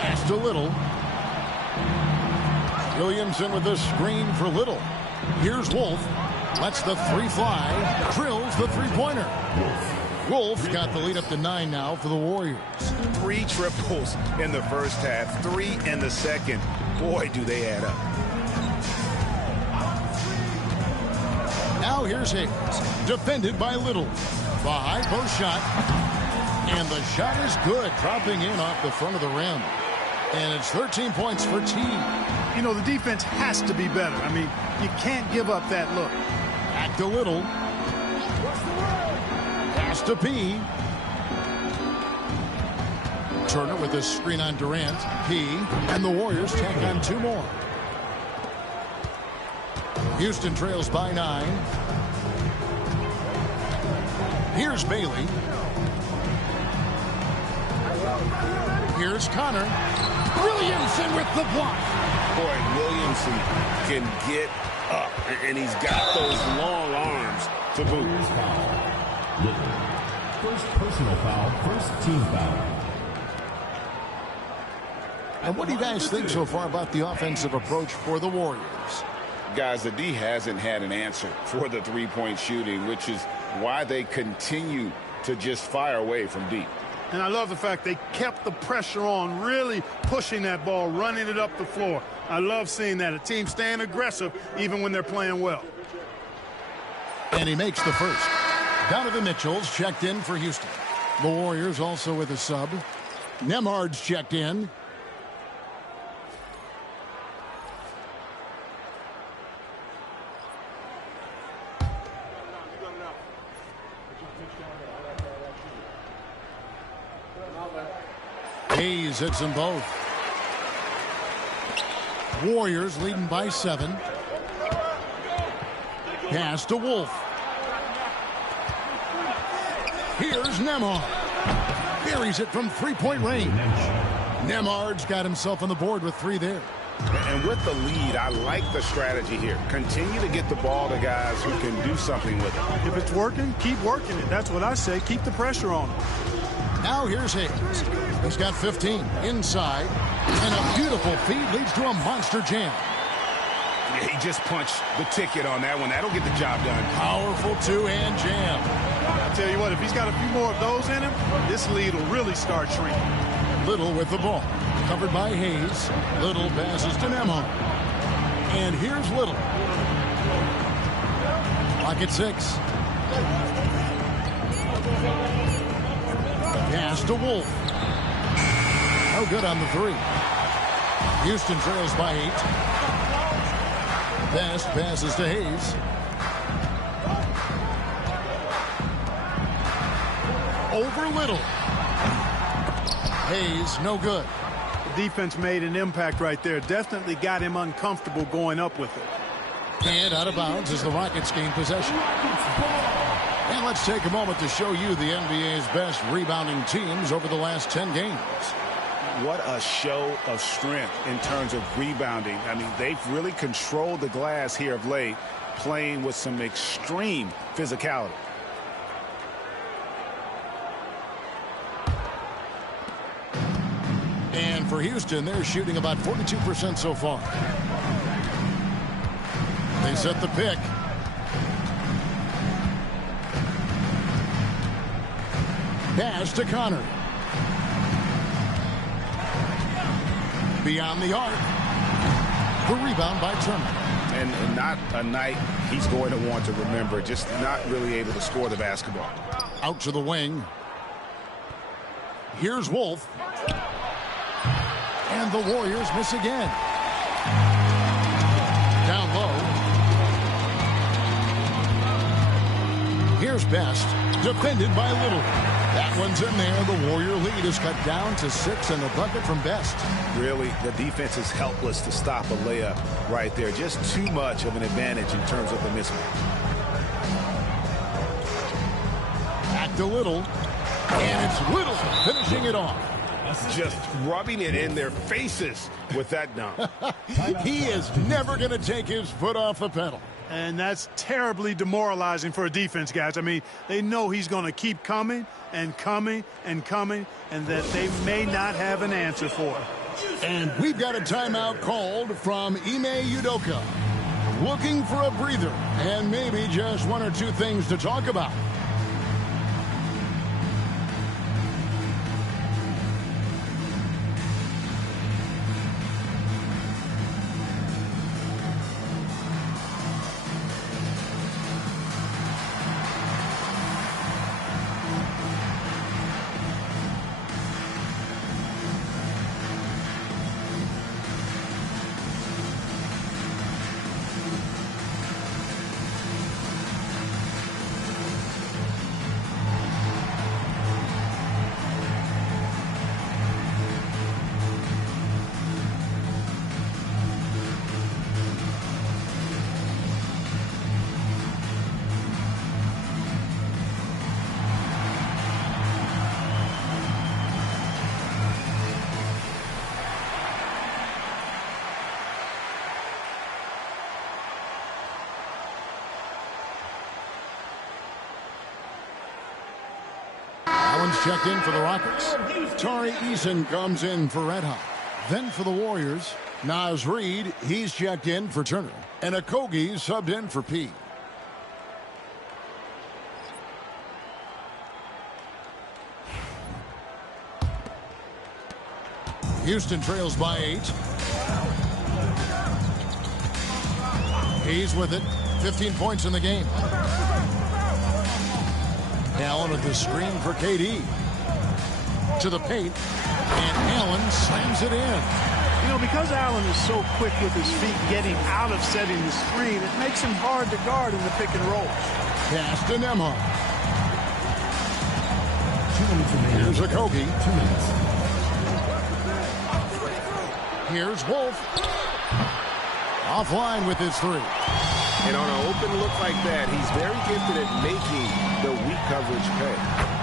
Pass to Little. Williamson with the screen for Little. Here's Wolf. Lets the three fly. Drills the three-pointer. Wolf got the lead up to 9 now for the Warriors. 3 triples in the first half, 3 in the second. Boy, do they add up. Now here's Hayes. Defended by Little. The high post shot. And the shot is good. Dropping in off the front of the rim. And it's 13 points for T. You know, the defense has to be better. I mean, you can't give up that look. Back to Little. Pass to P. Turner with a screen on Durant. P. And the Warriors tack on 2 more. Houston trails by 9. Here's Bailey. Here's Connor. Williamson with the block. Boy, Williamson can get up, and he's got those long arms to boot. First personal foul, first team foul. And what do you guys think so far about the offensive approach for the Warriors? Guys, the D hasn't had an answer for the three-point shooting, which is why they continue to just fire away from deep. And I love the fact they kept the pressure on, really pushing that ball, running it up the floor. I love seeing that. A team staying aggressive even when they're playing well. And he makes the first. Donovan Mitchell's checked in for Houston. The Warriors also with a sub. Nembhard's checked in. Hayes hits them both. Warriors leading by 7. Pass to Wolf. Here's Nembhard. Buries it from 3-point range. Nembhard's got himself on the board with 3 there. And with the lead, I like the strategy here. Continue to get the ball to guys who can do something with it. If it's working, keep working it. That's what I say. Keep the pressure on him. Now here's Hayes. He's got 15 inside. And a beautiful feed leads to a monster jam. Yeah, he just punched the ticket on that one. That'll get the job done. Powerful 2-hand jam. I tell you what, if he's got a few more of those in him, this lead will really start shrinking. Little with the ball. Covered by Hayes. Little passes to Nembhard. And here's Little. Clock at 6. Pass to Wolf. No good on the 3. Houston trails by 8. Best passes to Hayes. Over Little. Hayes, no good. The defense made an impact right there. Definitely got him uncomfortable going up with it. And out of bounds as the Rockets gain possession. And let's take a moment to show you the NBA's best rebounding teams over the last 10 games. What a show of strength in terms of rebounding. I mean, they've really controlled the glass here of late, playing with some extreme physicality. And for Houston, they're shooting about 42% so far. They set the pick. Pass to Connor. Beyond the arc. The rebound by Turner. And not a night he's going to want to remember. Just not really able to score the basketball. Out to the wing. Here's Wolf. And the Warriors miss again. Down low. Here's Best. Defended by Little. That one's in there. The Warrior lead is cut down to 6 and the bucket from Best. Really, the defense is helpless to stop a layup right there. Just too much of an advantage in terms of the mismatch. Back to Little. And it's Little finishing it off. Just rubbing it in their faces with that dunk. He is never going to take his foot off the pedal. And that's terribly demoralizing for a defense, guys. I mean, they know he's going to keep coming and coming and coming, and that they may not have an answer for it. And we've got a timeout called from Ime Udoka. Looking for a breather and maybe just one or two things to talk about. Allen's checked in for the Rockets. Tari Eason comes in for Red Hot. Then for the Warriors, Naz Reid, he's checked in for Turner. And Okogie subbed in for P. Houston trails by 8. He's with it. 15 points in the game. Allen at the screen for KD. To the paint. And Allen slams it in. You know, because Allen is so quick with his feet getting out of setting the screen, it makes him hard to guard in the pick and roll. Pass to Nembhard. 2 minutes remaining. Here's Okogie. 2 minutes. Here's Wolf. Offline with his 3. And on an open look like that, he's very gifted at making the weak coverage pay.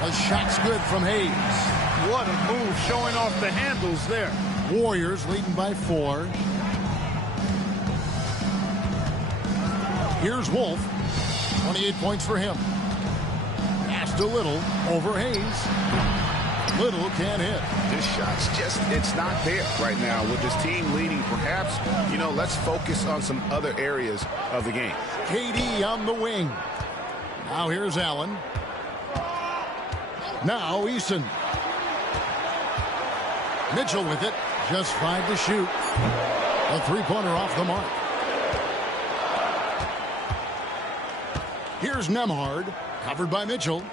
A shot's good from Hayes. What a move, showing off the handles there. Warriors leading by 4. Here's Wolf. 28 points for him. Pass to Little over Hayes. Little can't hit. This shot's just, it's not there right now with this team leading. Perhaps, you know, let's focus on some other areas of the game. KD on the wing. Now here's Allen. Now Eason. Mitchell with it. Just 5 to shoot. A 3-pointer off the mark. Here's Nembhard. Covered by Mitchell.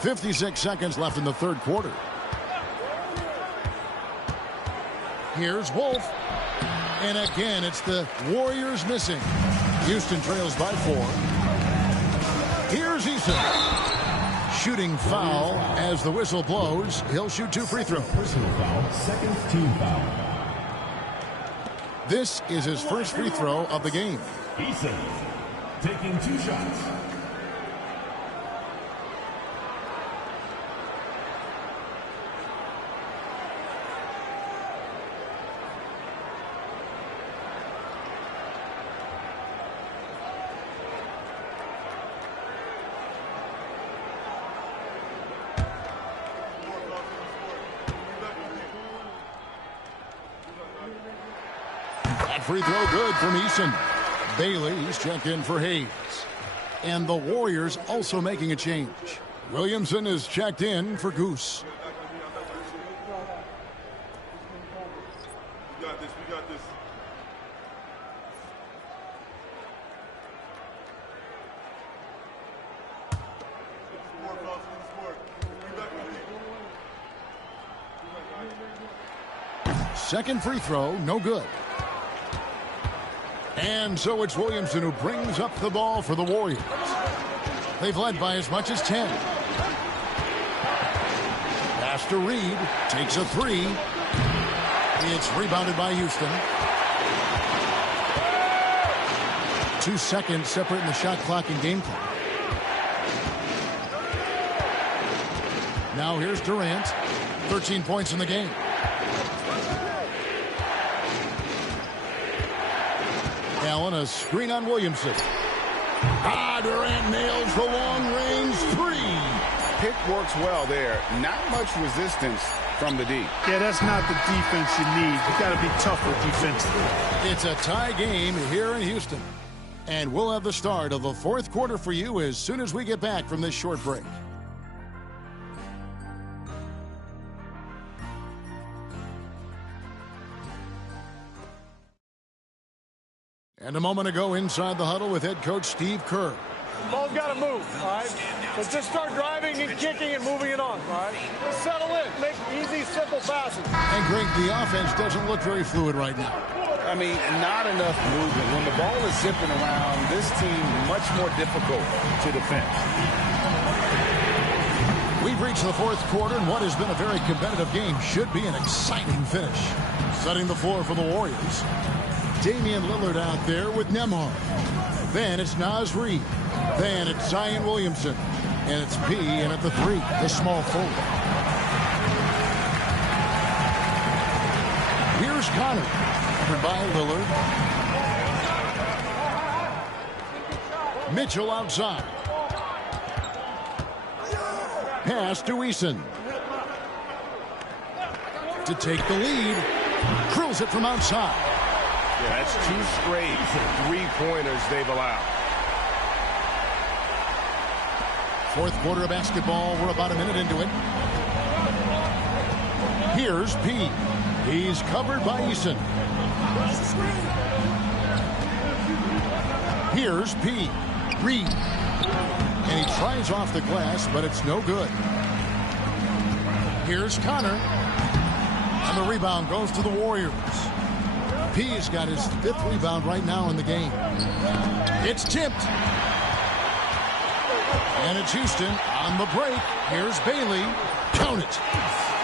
56 seconds left in the third quarter. Here's Wolf. And again, it's the Warriors missing. Houston trails by 4. Here's Eason. Shooting foul as the whistle blows. He'll shoot 2 free throws. Personal foul, second team foul. This is his first free throw of the game. Eason taking 2 shots. Free throw good from Eason. Bailey's checked in for Hayes. And the Warriors also making a change. Williamson is checked in for Goose. We got this. We got this. Second free throw, no good. And so it's Williamson who brings up the ball for the Warriors. They've led by as much as 10. Pass to Reed. Takes a three. It's rebounded by Houston. 2 seconds separating the shot clock and game clock. Now here's Durant. 13 points in the game. Allen, a screen on Williamson. Durant nails the long-range three. Pick works well there. Not much resistance from the D. Yeah, that's not the defense you need. You got to be tougher defensively. It's a tie game here in Houston. And we'll have the start of the fourth quarter for you as soon as we get back from this short break. And a moment ago inside the huddle with head coach Steve Kerr. Ball's got to move, all right? Let's just start driving and kicking and moving it on, all right? Just settle in. Make easy, simple passes. And, Greg, the offense doesn't look very fluid right now. I mean, not enough movement. When the ball is zipping around, this team much more difficult to defend. We've reached the fourth quarter, and what has been a very competitive game should be an exciting finish. Setting the floor for the Warriors. Damian Lillard out there with Nembhard. Then it's Naz Reid. Then it's Zion Williamson. And it's P in at the three, the small forward. Here's Connor. Covered by Lillard. Mitchell outside. Pass to Eason. To take the lead. Drills it from outside. Yeah, that's 2 straight three-pointers they've allowed. Fourth quarter of basketball. We're about a minute into it. Here's P. He's covered by Eason. Here's P. Reed. And he tries off the glass, but it's no good. Here's Connor. And the rebound goes to the Warriors. P's got his 5th rebound right now in the game. It's tipped. And it's Houston on the break. Here's Bailey. Count it.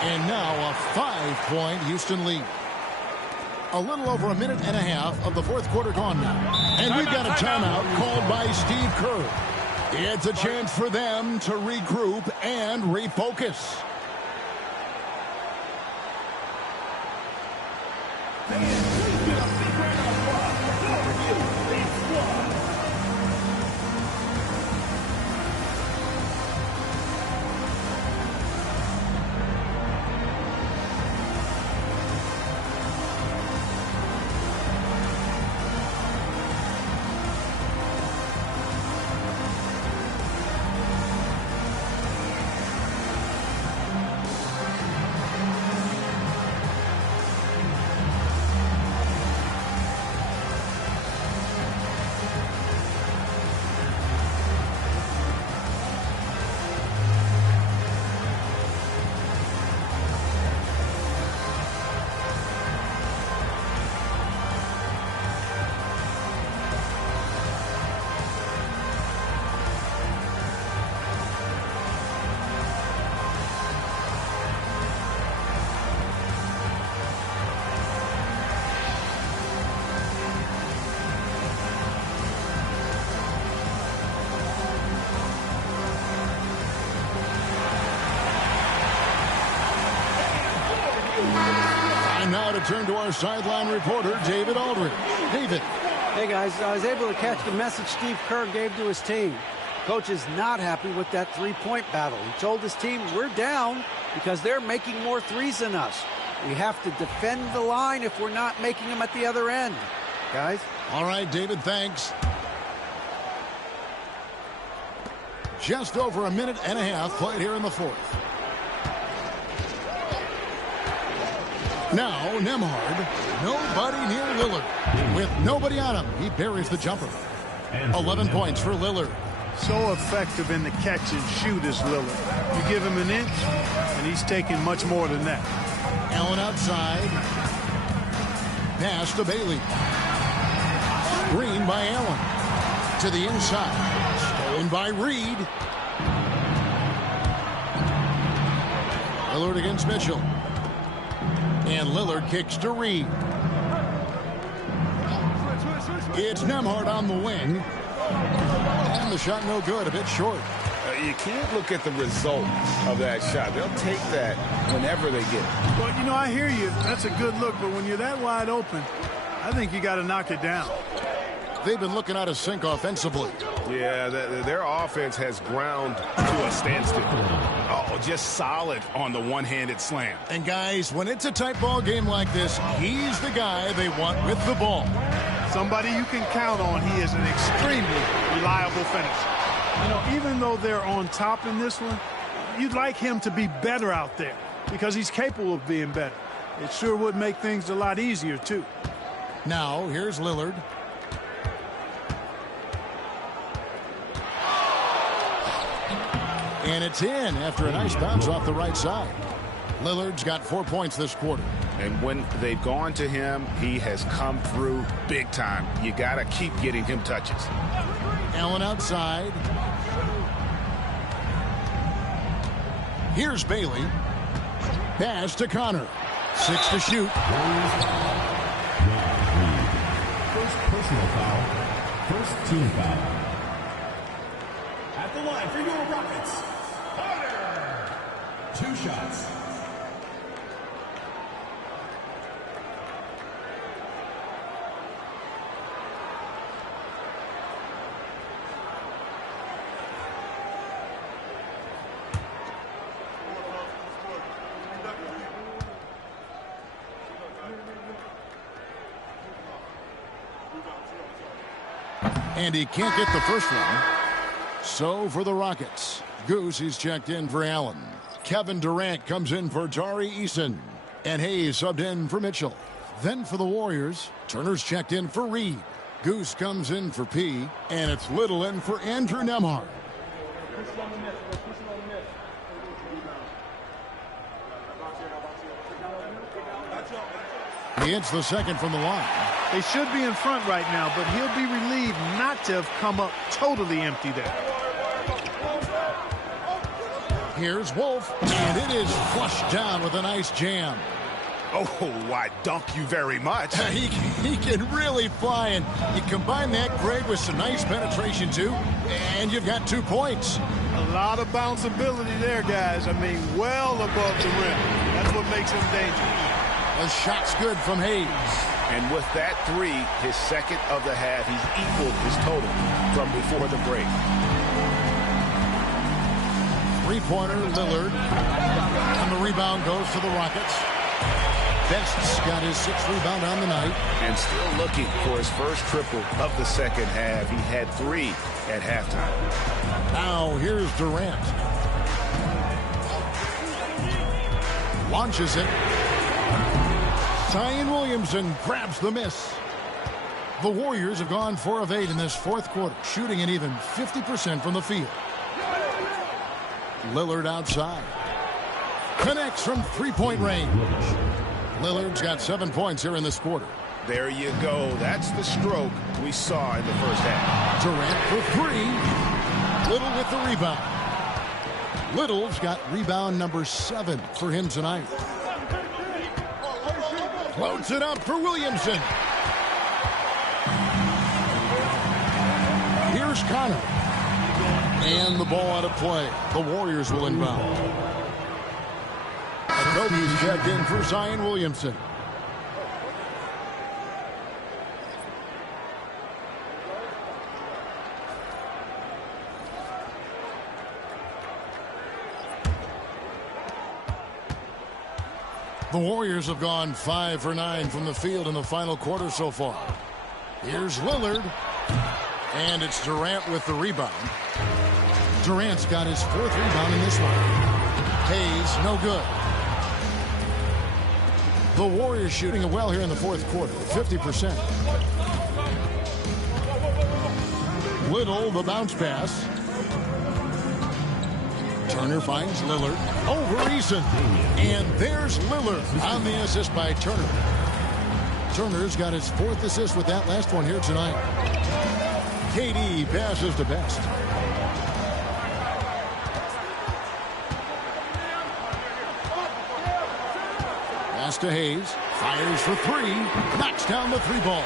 And now a 5-point Houston lead. A little over a minute and a half of the fourth quarter gone now. And we've got a timeout called by Steve Kerr. It's a chance for them to regroup and refocus. Now to turn to our sideline reporter, David Aldridge. David. Hey, guys. I was able to catch the message Steve Kerr gave to his team. Coach is not happy with that three-point battle. He told his team, we're down because they're making more threes than us. We have to defend the line if we're not making them at the other end. Guys? All right, David, thanks. Just over a minute and a half played here in the fourth. Now, Nembhard, nobody near Lillard. With nobody on him, he buries the jumper. 11 points for Lillard. So effective in the catch and shoot is Lillard. You give him an inch, and he's taking much more than that. Allen outside. Pass to Bailey. Screen by Allen. To the inside. In by Reed. Lillard against Mitchell. And Lillard kicks to Reed. It's Nembhard on the wing. And the shot no good, a bit short. You can't look at the result of that shot. They'll take that whenever they get it. Well, you know, I hear you. That's a good look, but when you're that wide open, I think you got to knock it down. They've been looking out of sync offensively. Yeah, their offense has ground to a standstill. Oh, just solid on the one-handed slam. And guys, when it's a tight ball game like this, he's the guy they want with the ball. Somebody you can count on. He is an extremely reliable finisher. You know, even though they're on top in this one, you'd like him to be better out there because he's capable of being better. It sure would make things a lot easier, too. Now, here's Lillard. And it's in after a nice bounce off the right side. Lillard's got 4 points this quarter. And when they've gone to him, he has come through big time. You got to keep getting him touches. Allen outside. Here's Bailey. Pass to Connor. 6 to shoot. First personal foul. First team foul. At the line for your Rockets, Connor. 2 shots. And he can't get the first one. So for the Rockets, Goose is checked in for Allen. Kevin Durant comes in for Tari Eason. And Hayes subbed in for Mitchell. Then for the Warriors, Turner's checked in for Reed. Goose comes in for P. And it's Little in for Andrew Nembhard. He hits the second from the line. They should be in front right now, but he'll be relieved not to have come up totally empty there. Here's Wolf, and it is flushed down with a nice jam. Oh, why, dunk you very much. He can really fly, and you combine that grade with some nice penetration, too, and you've got 2 points. A lot of bounceability there, guys. I mean, well above the rim. That's what makes him dangerous. The shot's good from Hayes. And with that 3, his second of the half, he's equaled his total from before the break. 3-pointer, Lillard. And the rebound goes to the Rockets. Best's got his 6th rebound on the night. And still looking for his first triple of the second half. He had 3 at halftime. Now here's Durant. Launches it. Zion Williamson grabs the miss. The Warriors have gone 4 of 8 in this 4th quarter, shooting an even 50% from the field. Lillard outside. Connects from 3-point range. Lillard's got 7 points here in this quarter. There you go. That's the stroke we saw in the first half. Durant for 3. Little with the rebound. Little's got rebound number 7 for him tonight. Floats it up for Williamson. Here's Connor. And the ball out of play. The Warriors will inbound. Kobe's checked in for Zion Williamson. The Warriors have gone 5 for 9 from the field in the final quarter so far. Here's Lillard. And it's Durant with the rebound. Durant's got his 4th rebound in this one. Hayes, no good. The Warriors shooting it well here in the 4th quarter, 50%. Little, the bounce pass. Turner finds Lillard over Eason. And there's Lillard on the assist by Turner. Turner's got his 4th assist with that last one here tonight. KD passes to Best. Pass to Hayes. Fires for three. Knocks down the three ball.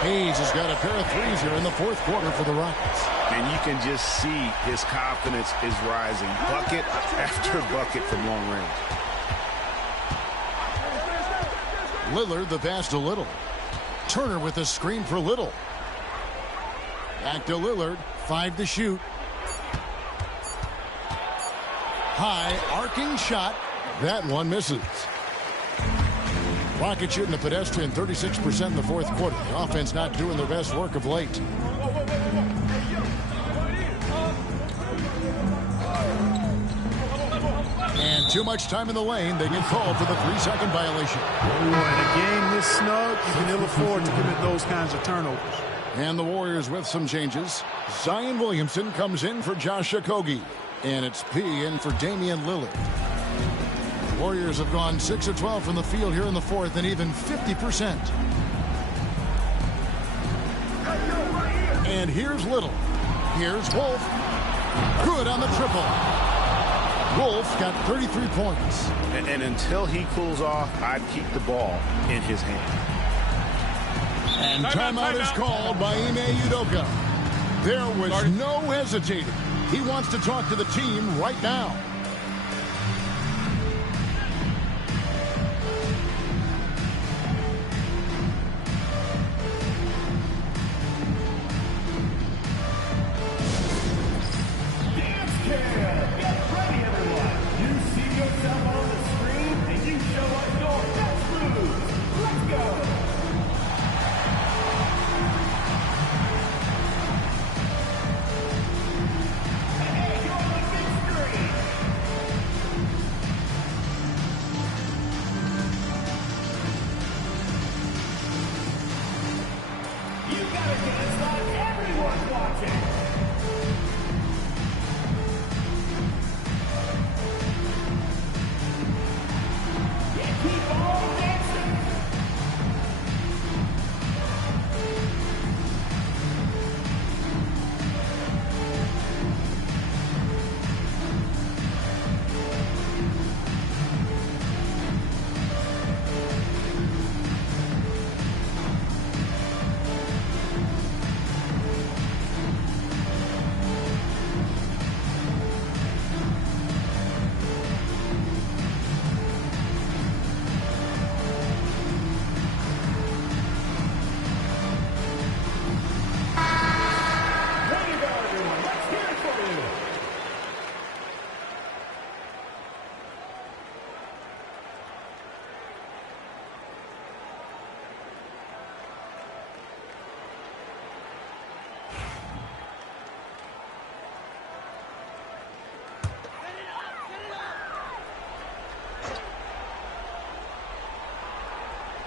Hayes has got a pair of threes here in the fourth quarter for the Rockets. And you can just see his confidence is rising. Bucket after bucket from long range. Lillard the pass to Little. Turner with a screen for Little. Back to Lillard. 5 to shoot. High arcing shot. That one misses. Rockets shooting a pedestrian 36% in the fourth quarter. The offense not doing their best work of late. And too much time in the lane. They get called for the 3-second violation. In a game this snug, you can ill afford to commit those kinds of turnovers. And the Warriors with some changes. Zion Williamson comes in for Josh Okogie. And it's P in for Damian Lillard. Warriors have gone 6 of 12 from the field here in the fourth and even 50%. And here's Little. Here's Wolf. Good on the triple. Wolf got 33 points. And until he cools off, I'd keep the ball in his hand. And timeout is called by Ime Udoka. There was no hesitating. He wants to talk to the team right now.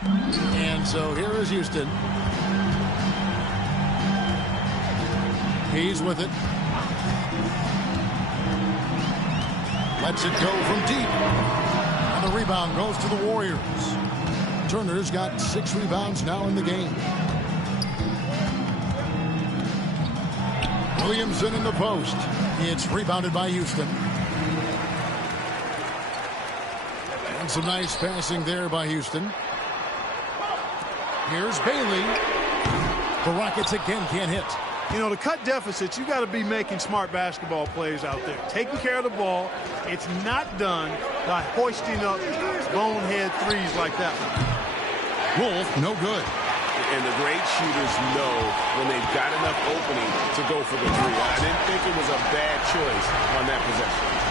And so here is Houston. He's with it. Lets it go from deep. And the rebound goes to the Warriors. Turner's got 6 rebounds now in the game. Williamson in the post. It's rebounded by Houston. And some nice passing there by Houston. Here's Bailey. The Rockets again can't hit. You know, to cut deficits, you got to be making smart basketball plays out there. Taking care of the ball. It's not done by hoisting up bonehead threes like that one. Wolf, no good. And the great shooters know when they've got enough opening to go for the three. I didn't think it was a bad choice on that possession.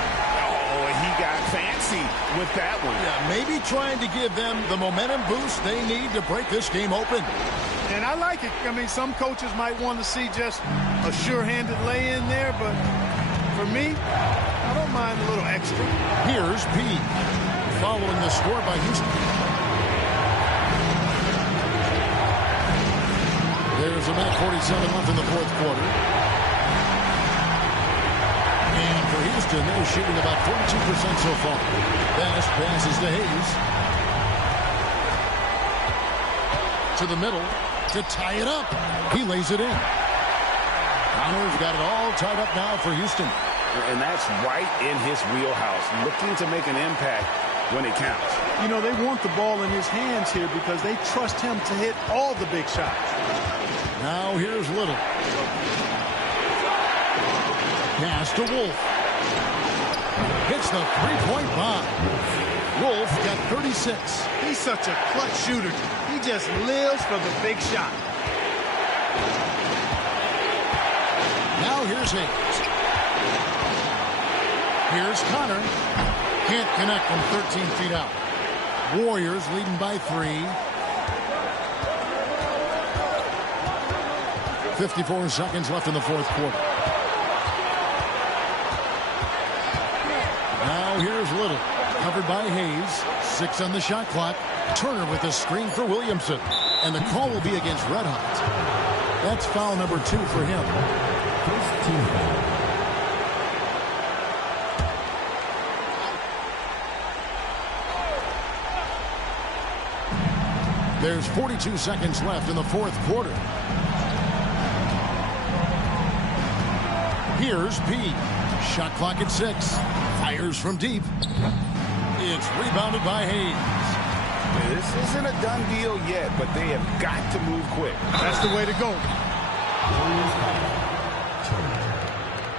Oh, he got fancy with that one. Yeah, maybe trying to give them the momentum boost they need to break this game open. And I like it. I mean, some coaches might want to see just a sure-handed lay-in there, but for me, I don't mind a little extra. Here's P. Following the score by Houston. There's a minute 47 left in the fourth quarter. And for Houston, they're shooting about 42% so far. Best passes to Hayes. To the middle to tie it up. He lays it in. Connor's got it all tied up now for Houston. And that's right in his wheelhouse. Looking to make an impact when it counts. You know, they want the ball in his hands here because they trust him to hit all the big shots. Now here's Little. Pass to Wolf. Hits the three-point bomb. Wolf got 36. He's such a clutch shooter. He just lives for the big shot. Now here's Hayes. Here's Connor. Can't connect from 13 feet out. Warriors leading by 3. 54 seconds left in the fourth quarter. Now here's Little. Covered by Hayes. 6 on the shot clock. Turner with a screen for Williamson. And the call will be against Red Hot. That's foul number 2 for him. First team foul. There's 42 seconds left in the fourth quarter. Here's P. Shot clock at 6. Fires from deep. It's rebounded by Hayes. This isn't a done deal yet, but they have got to move quick. That's the way to go.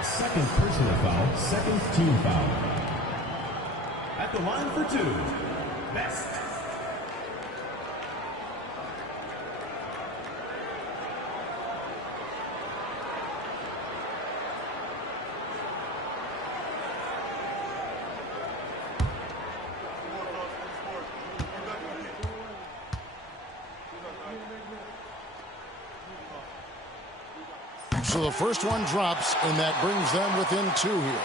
Second personal foul, second team foul. At the line for 2, Best. So the first one drops, and that brings them within 2 here.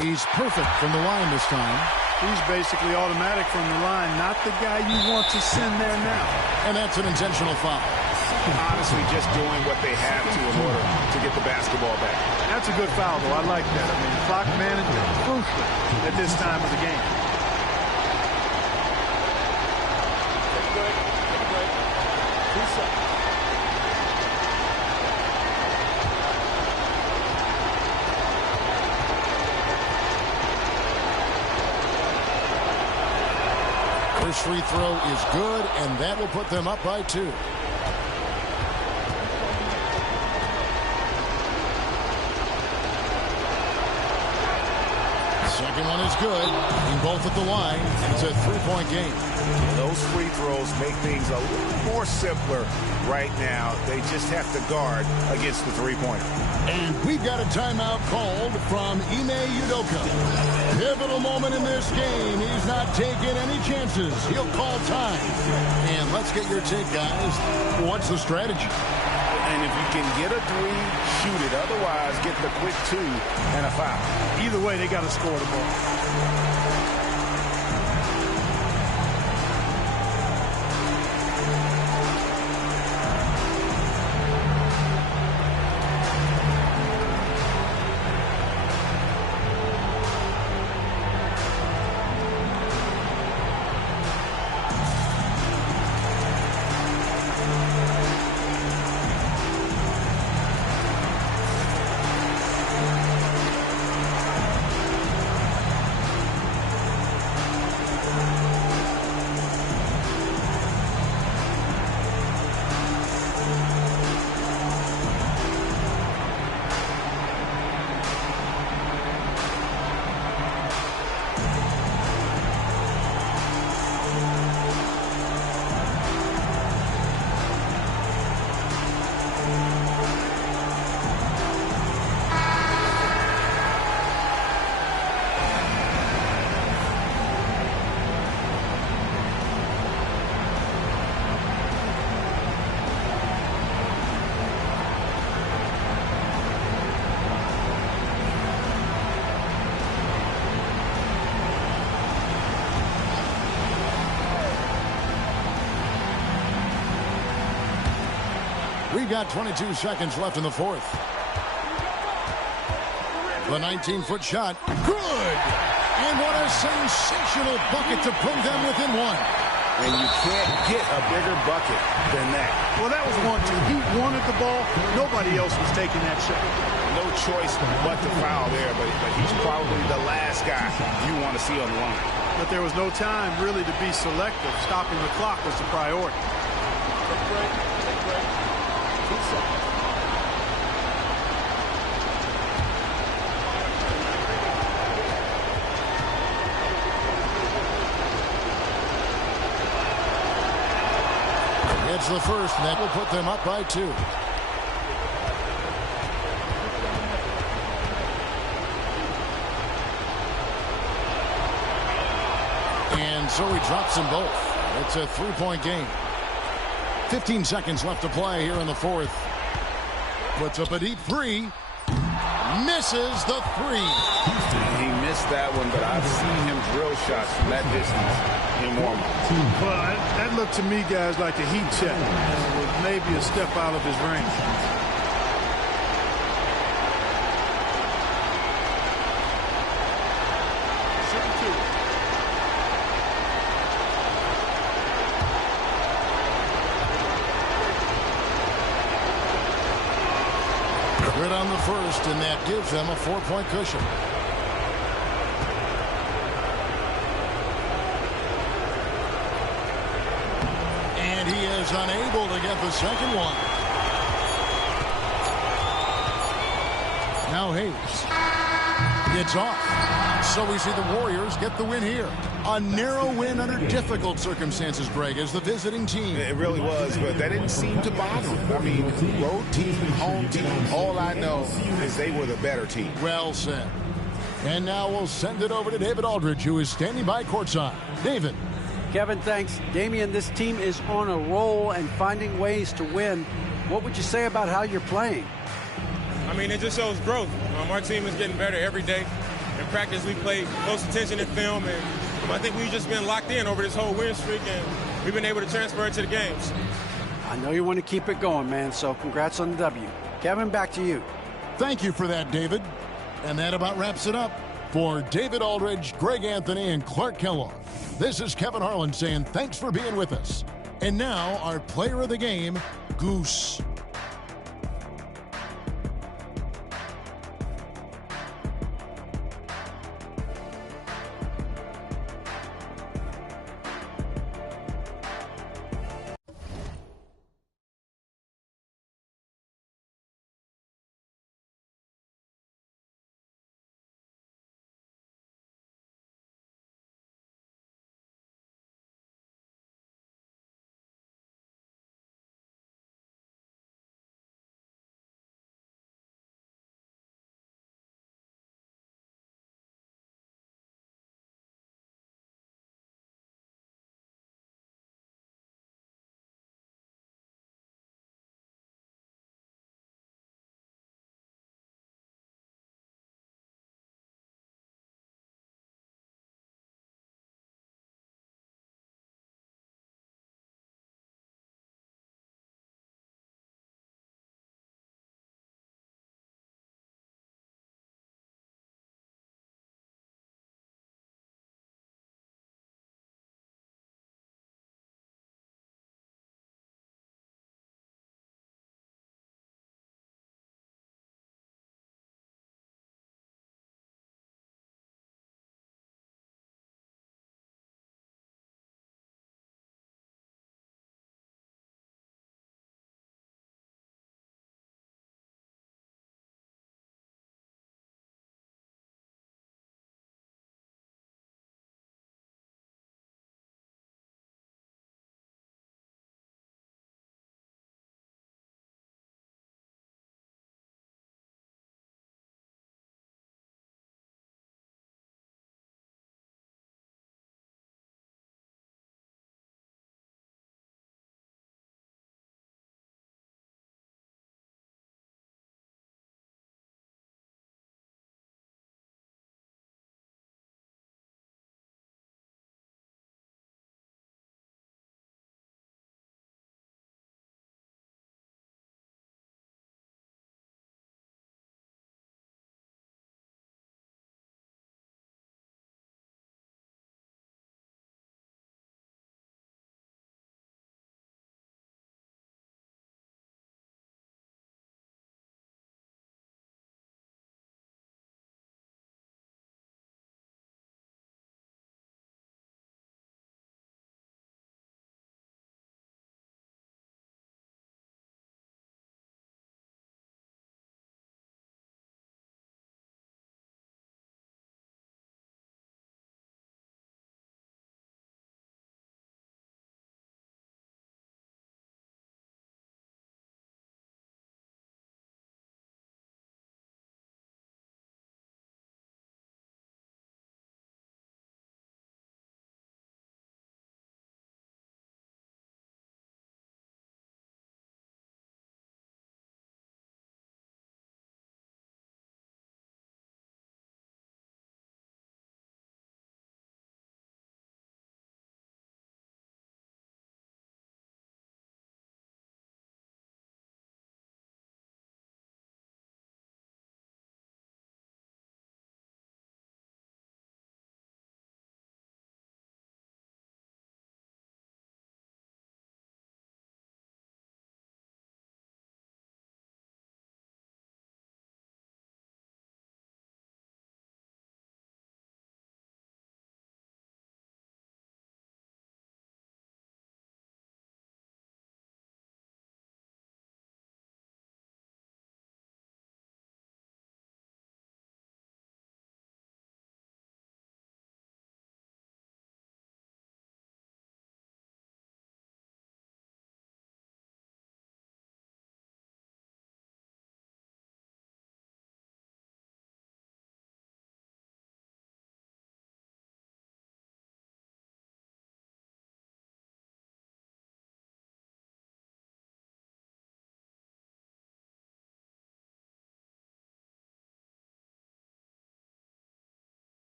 He's perfect from the line this time. He's basically automatic from the line, not the guy you want to send there now. And that's an intentional foul. Honestly, just doing what they have to in order to get the basketball back. That's a good foul, though. I like that. I mean, clock management is crucial at this time of the game. First free throw is good, and that will put them up by 2. Second one is good. In both at the line, and it's a 3-point game. Those free throws make things a little more simpler right now. They just have to guard against the three-pointer. And we've got a timeout called from Ime Udoka. Pivotal moment in this game. He's not taking any chances. He'll call time. And let's get your take, guys. What's the strategy? And if you can get a 3, shoot it. Otherwise, get the quick 2 and a foul. Either way, they got to score the ball. We've got 22 seconds left in the fourth. The 19-foot shot. Good! And what a sensational bucket to bring them within one. And you can't get a bigger bucket than that. Well, that was 1-2. He wanted the ball. Nobody else was taking that shot. No choice but to foul there, but he's probably the last guy you want to see on the line. But there was no time really to be selective. Stopping the clock was the priority. Take a break. Take a break. 2 seconds. It's the first, and that will put them up by 2. And so he drops them both. It's a 3-point game. 15 seconds left to play here in the fourth. Puts up a deep 3. Misses the 3. He missed that one, but I've seen him drill shots from that distance in warm-up. Well, that looked to me, guys, like a heat check. With maybe a step out of his range. Good on the first, and that gives them a 4-point cushion. And he is unable to get the second one. Now Hayes. It's off. So we see the Warriors get the win here. A narrow win under difficult circumstances, Greg, as the visiting team. It really was, but that didn't seem to bother him. I mean, road team, home team, all I know is they were the better team. Well said. And now we'll send it over to David Aldridge, who is standing by courtside. David. Kevin, thanks. Damian, this team is on a roll and finding ways to win. What would you say about how you're playing? I mean, it just shows growth. Our team is getting better every day. In practice, we play close attention in film, and I think we've just been locked in over this whole win streak, and we've been able to transfer it to the games. I know you want to keep it going, man, so congrats on the W. Kevin, back to you. Thank you for that, David. And that about wraps it up. For David Aldridge, Greg Anthony, and Clark Kellogg, this is Kevin Harlan saying thanks for being with us. And now, our player of the game, Goose.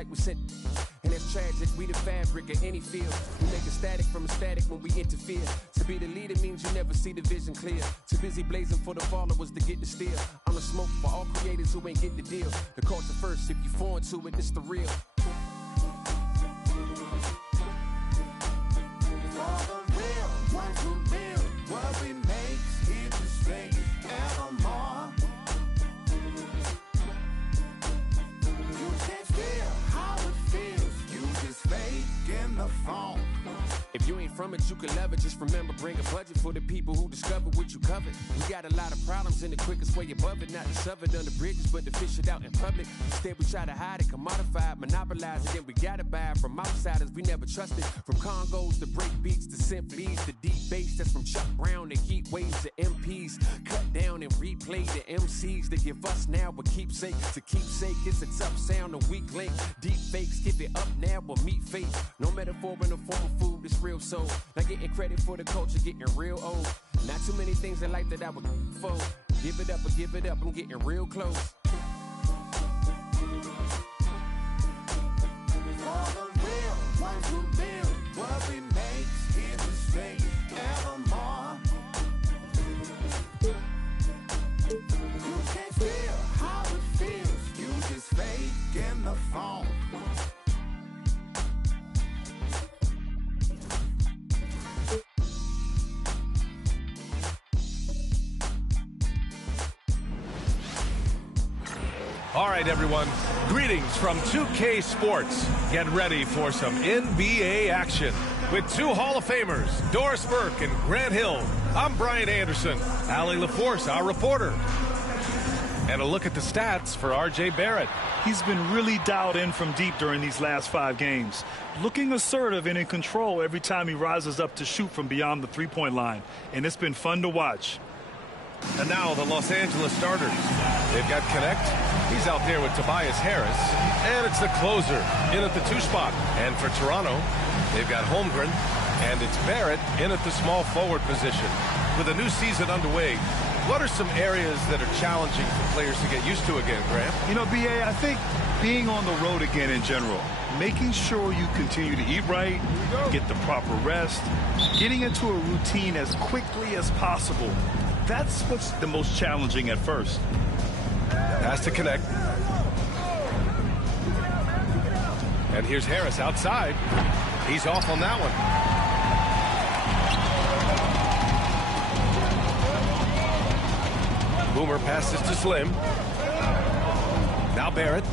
like we sent. And it's tragic, we the fabric of any field. We make a static from a static when we interfere. To be the leader means you never see the vision clear. Too busy blazing for the followers to get the steal. I'm the smoke for all creators who ain't get the deal. The culture first, if you foreign to it, it's the real. What we make here to stay evermore. You can't feel how it feels. You just fake in the phone. If you ain't from it, you can love it. Just remember, bring a budget for the people who discover what you covered. We got a lot of problems, and the quickest way above it, not to shove it under bridges, but to fish it out in public. Instead, we try to hide it, commodify it, monopolize it, then we gotta buy it from outsiders we never trusted. From Congos to break beats to symphonies to deep bass, that's from Chuck Brown to heat waves to MPs. Cut down and replay the MCs that give us now a keepsake. To keepsake, it's a tough sound, a weak link. Deep fakes, give it up now or meet fate. No metaphor in the form of food, it's real soul. Not getting credit for the culture, getting real old. Not too many things in life that I would for. Give it up or give it up, I'm getting real close. For the real ones who build what we make here to stay evermore. You can't feel how it feels. You just fake in the phone. All right, everyone. Greetings from 2K Sports. Get ready for some NBA action. With two Hall of Famers, Doris Burke and Grant Hill, I'm Brian Anderson. Allie LaForce, our reporter. And a look at the stats for R.J. Barrett. He's been really dialed in from deep during these last 5 games. Looking assertive and in control every time he rises up to shoot from beyond the three-point line. And it's been fun to watch. And now the Los Angeles starters. They've got Connect. He's out there with Tobias Harris. And it's the closer in at the 2 spot. And for Toronto, they've got Holmgren. And it's Barrett in at the small forward position. With a new season underway, what are some areas that are challenging for players to get used to again, Grant? You know, B.A., I think being on the road again in general, making sure you continue to eat right, get the proper rest, getting into a routine as quickly as possible. That's what's the most challenging at first. Has to Connect. And here's Harris outside. He's off on that one. Boomer passes to Slim. Now Barrett.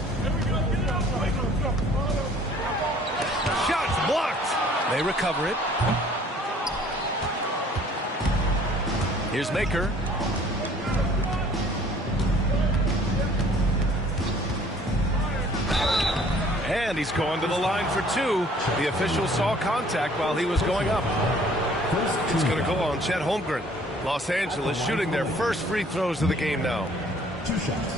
Shots blocked. They recover it. Here's Maker. And he's going to the line for 2. The official saw contact while he was going up. It's going to go on Chet Holmgren. Los Angeles shooting their first free throws of the game now. 2 shots.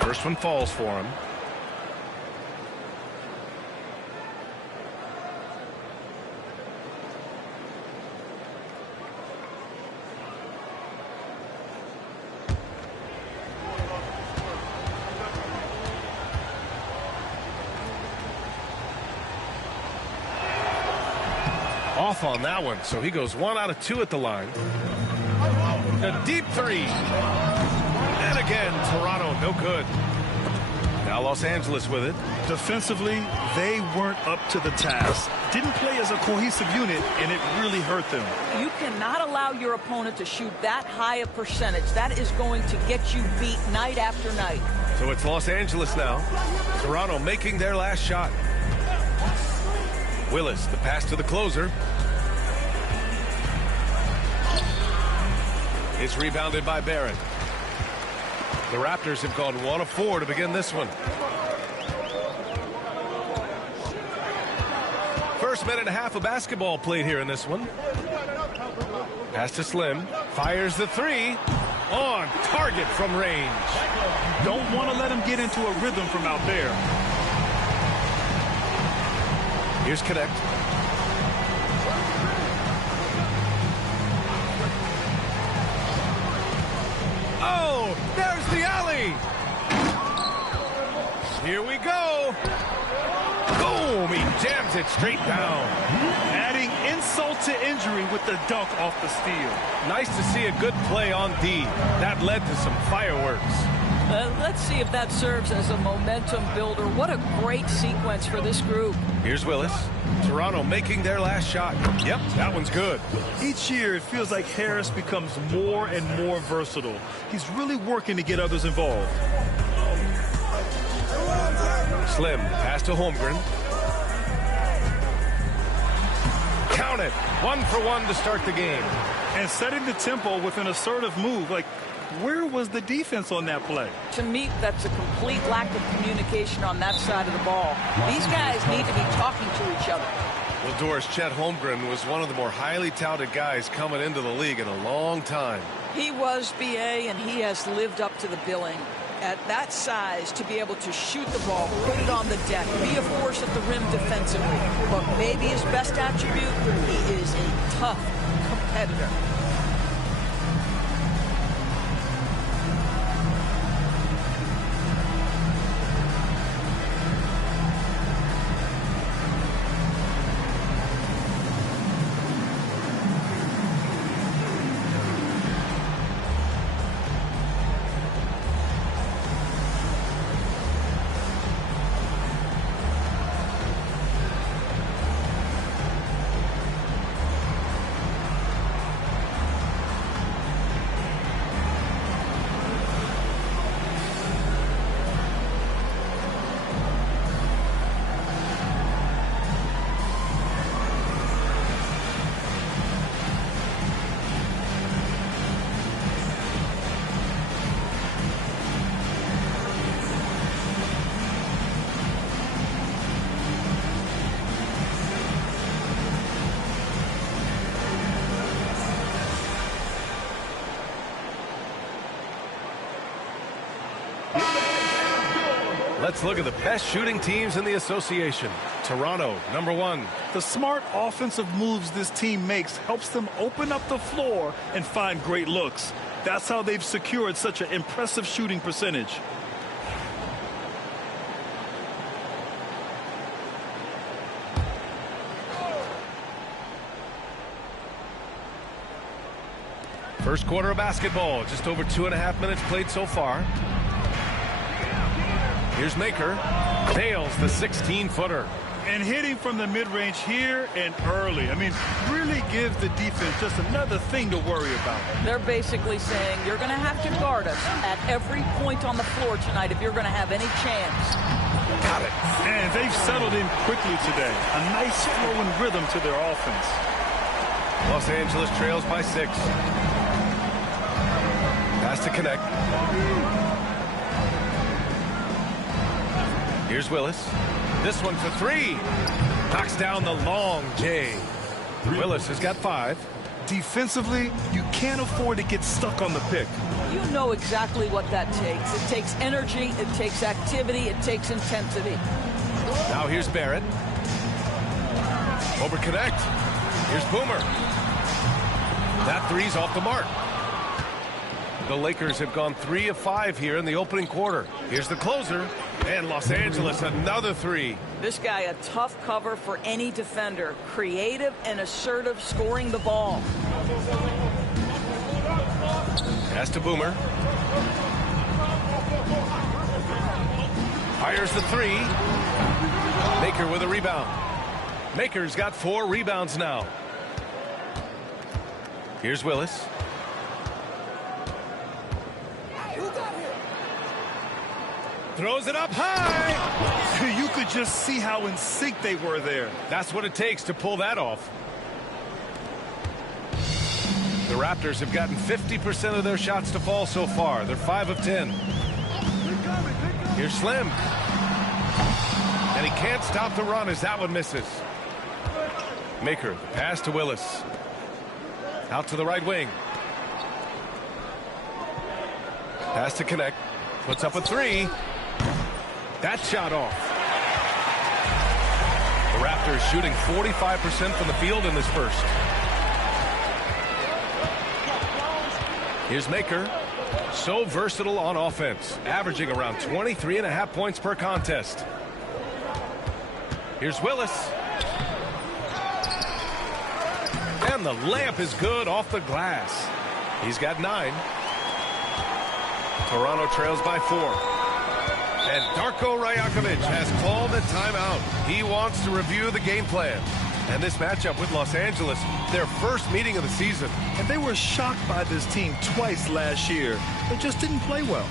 First one falls for him. Off on that one, so he goes 1 out of 2 at the line. A deep 3. And again, Toronto, no good. Now Los Angeles with it. Defensively, they weren't up to the task. Didn't play as a cohesive unit, and it really hurt them. You cannot allow your opponent to shoot that high a percentage. That is going to get you beat night after night. So it's Los Angeles now. Toronto making their last shot. Willis, the pass to the closer. It's rebounded by Barrett. The Raptors have gone 1 of 4 to begin this one. First minute and a half of basketball played here in this one. Pass to Slim. Fires the 3. On target from range. Don't want to let him get into a rhythm from out there. Here's Connect. Oh, there's the alley. Here we go. Boom, he jams it straight down. Adding insult to injury with the dunk off the steal. Nice to see a good play on D. That led to some fireworks. Let's see if that serves as a momentum builder. What a great sequence for this group. Here's Willis. Toronto making their last shot. Yep, that one's good. Each year, it feels like Harris becomes more and more versatile. He's really working to get others involved. Slim, pass to Holmgren. Count it. 1 for 1 to start the game. And setting the tempo with an assertive move. Like, where was the defense on that play? To me, that's a complete lack of communication on that side of the ball. These guys need to be talking to each other. Well, Doris, Chet Holmgren was one of the more highly touted guys coming into the league in a long time. He was, BA, and he has lived up to the billing. At that size, to be able to shoot the ball, put it on the deck, be a force at the rim defensively. But maybe his best attribute, he is a tough competitor. Let's look at the best shooting teams in the association. Toronto, number 1. The smart offensive moves this team makes helps them open up the floor and find great looks. That's how they've secured such an impressive shooting percentage. First quarter of basketball, just over 2.5 minutes played so far. Here's Maker. Nails the 16-footer. And hitting from the mid-range here and early. I mean, really gives the defense just another thing to worry about. They're basically saying you're going to have to guard us at every point on the floor tonight if you're going to have any chance. Got it. And they've settled in quickly today. A nice flow and rhythm to their offense. Los Angeles trails by 6. Pass to Connect. Here's Willis. This one for 3. Knocks down the long J. Willis has got 5. Defensively, you can't afford to get stuck on the pick. You know exactly what that takes. It takes energy, it takes activity, it takes intensity. Now here's Barrett. Over Connect. Here's Boomer. That 3's off the mark. The Lakers have gone 3 of 5 here in the opening quarter. Here's the closer. And Los Angeles, another 3. This guy, a tough cover for any defender. Creative and assertive, scoring the ball. Pass to Boomer. Fires the 3. Maker with a rebound. Maker's got 4 rebounds now. Here's Willis. Throws it up high. You could just see how in sync they were there. That's what it takes to pull that off. The Raptors have gotten 50% of their shots to fall so far. They're 5 of 10. Here's Slim. And he can't stop the run as that one misses. Maker, pass to Willis. Out to the right wing. Pass to Connect. Puts up a three. That shot off. The Raptors shooting 45% from the field in this first. Here's Maker. So versatile on offense, averaging around 23.5 points per contest. Here's Willis. And the layup is good off the glass. He's got 9. Toronto trails by 4. And Darko Rajakovic has called a timeout. He wants to review the game plan. And this matchup with Los Angeles, their first meeting of the season. And they were shocked by this team twice last year. They just didn't play well.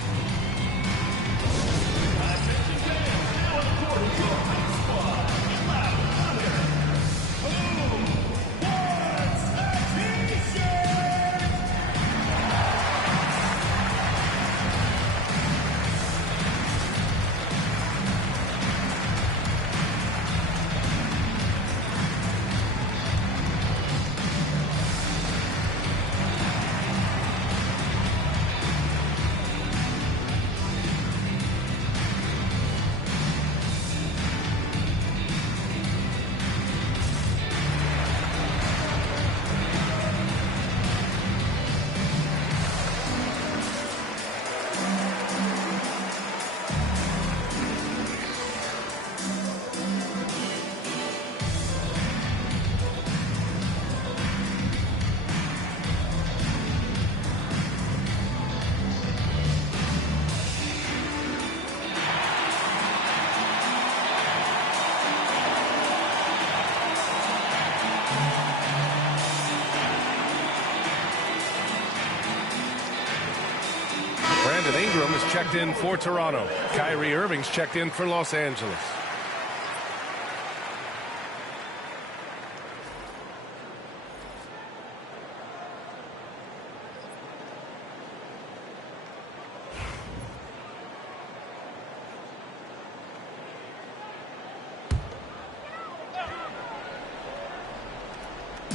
Brandon Ingram is checked in for Toronto. Kyrie Irving's checked in for Los Angeles.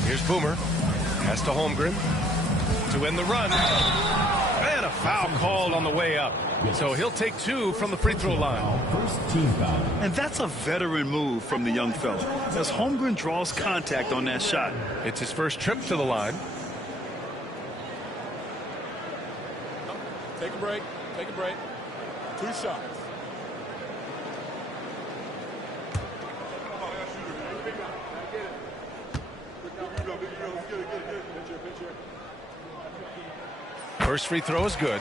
Here's Boomer. Pass to Holmgren to win the run. And a foul called on the way up. So he'll take 2 from the free throw line. And that's a veteran move from the young fella, as Holmgren draws contact on that shot. It's his first trip to the line. Take a break. Take a break. 2 shots. First free throw is good.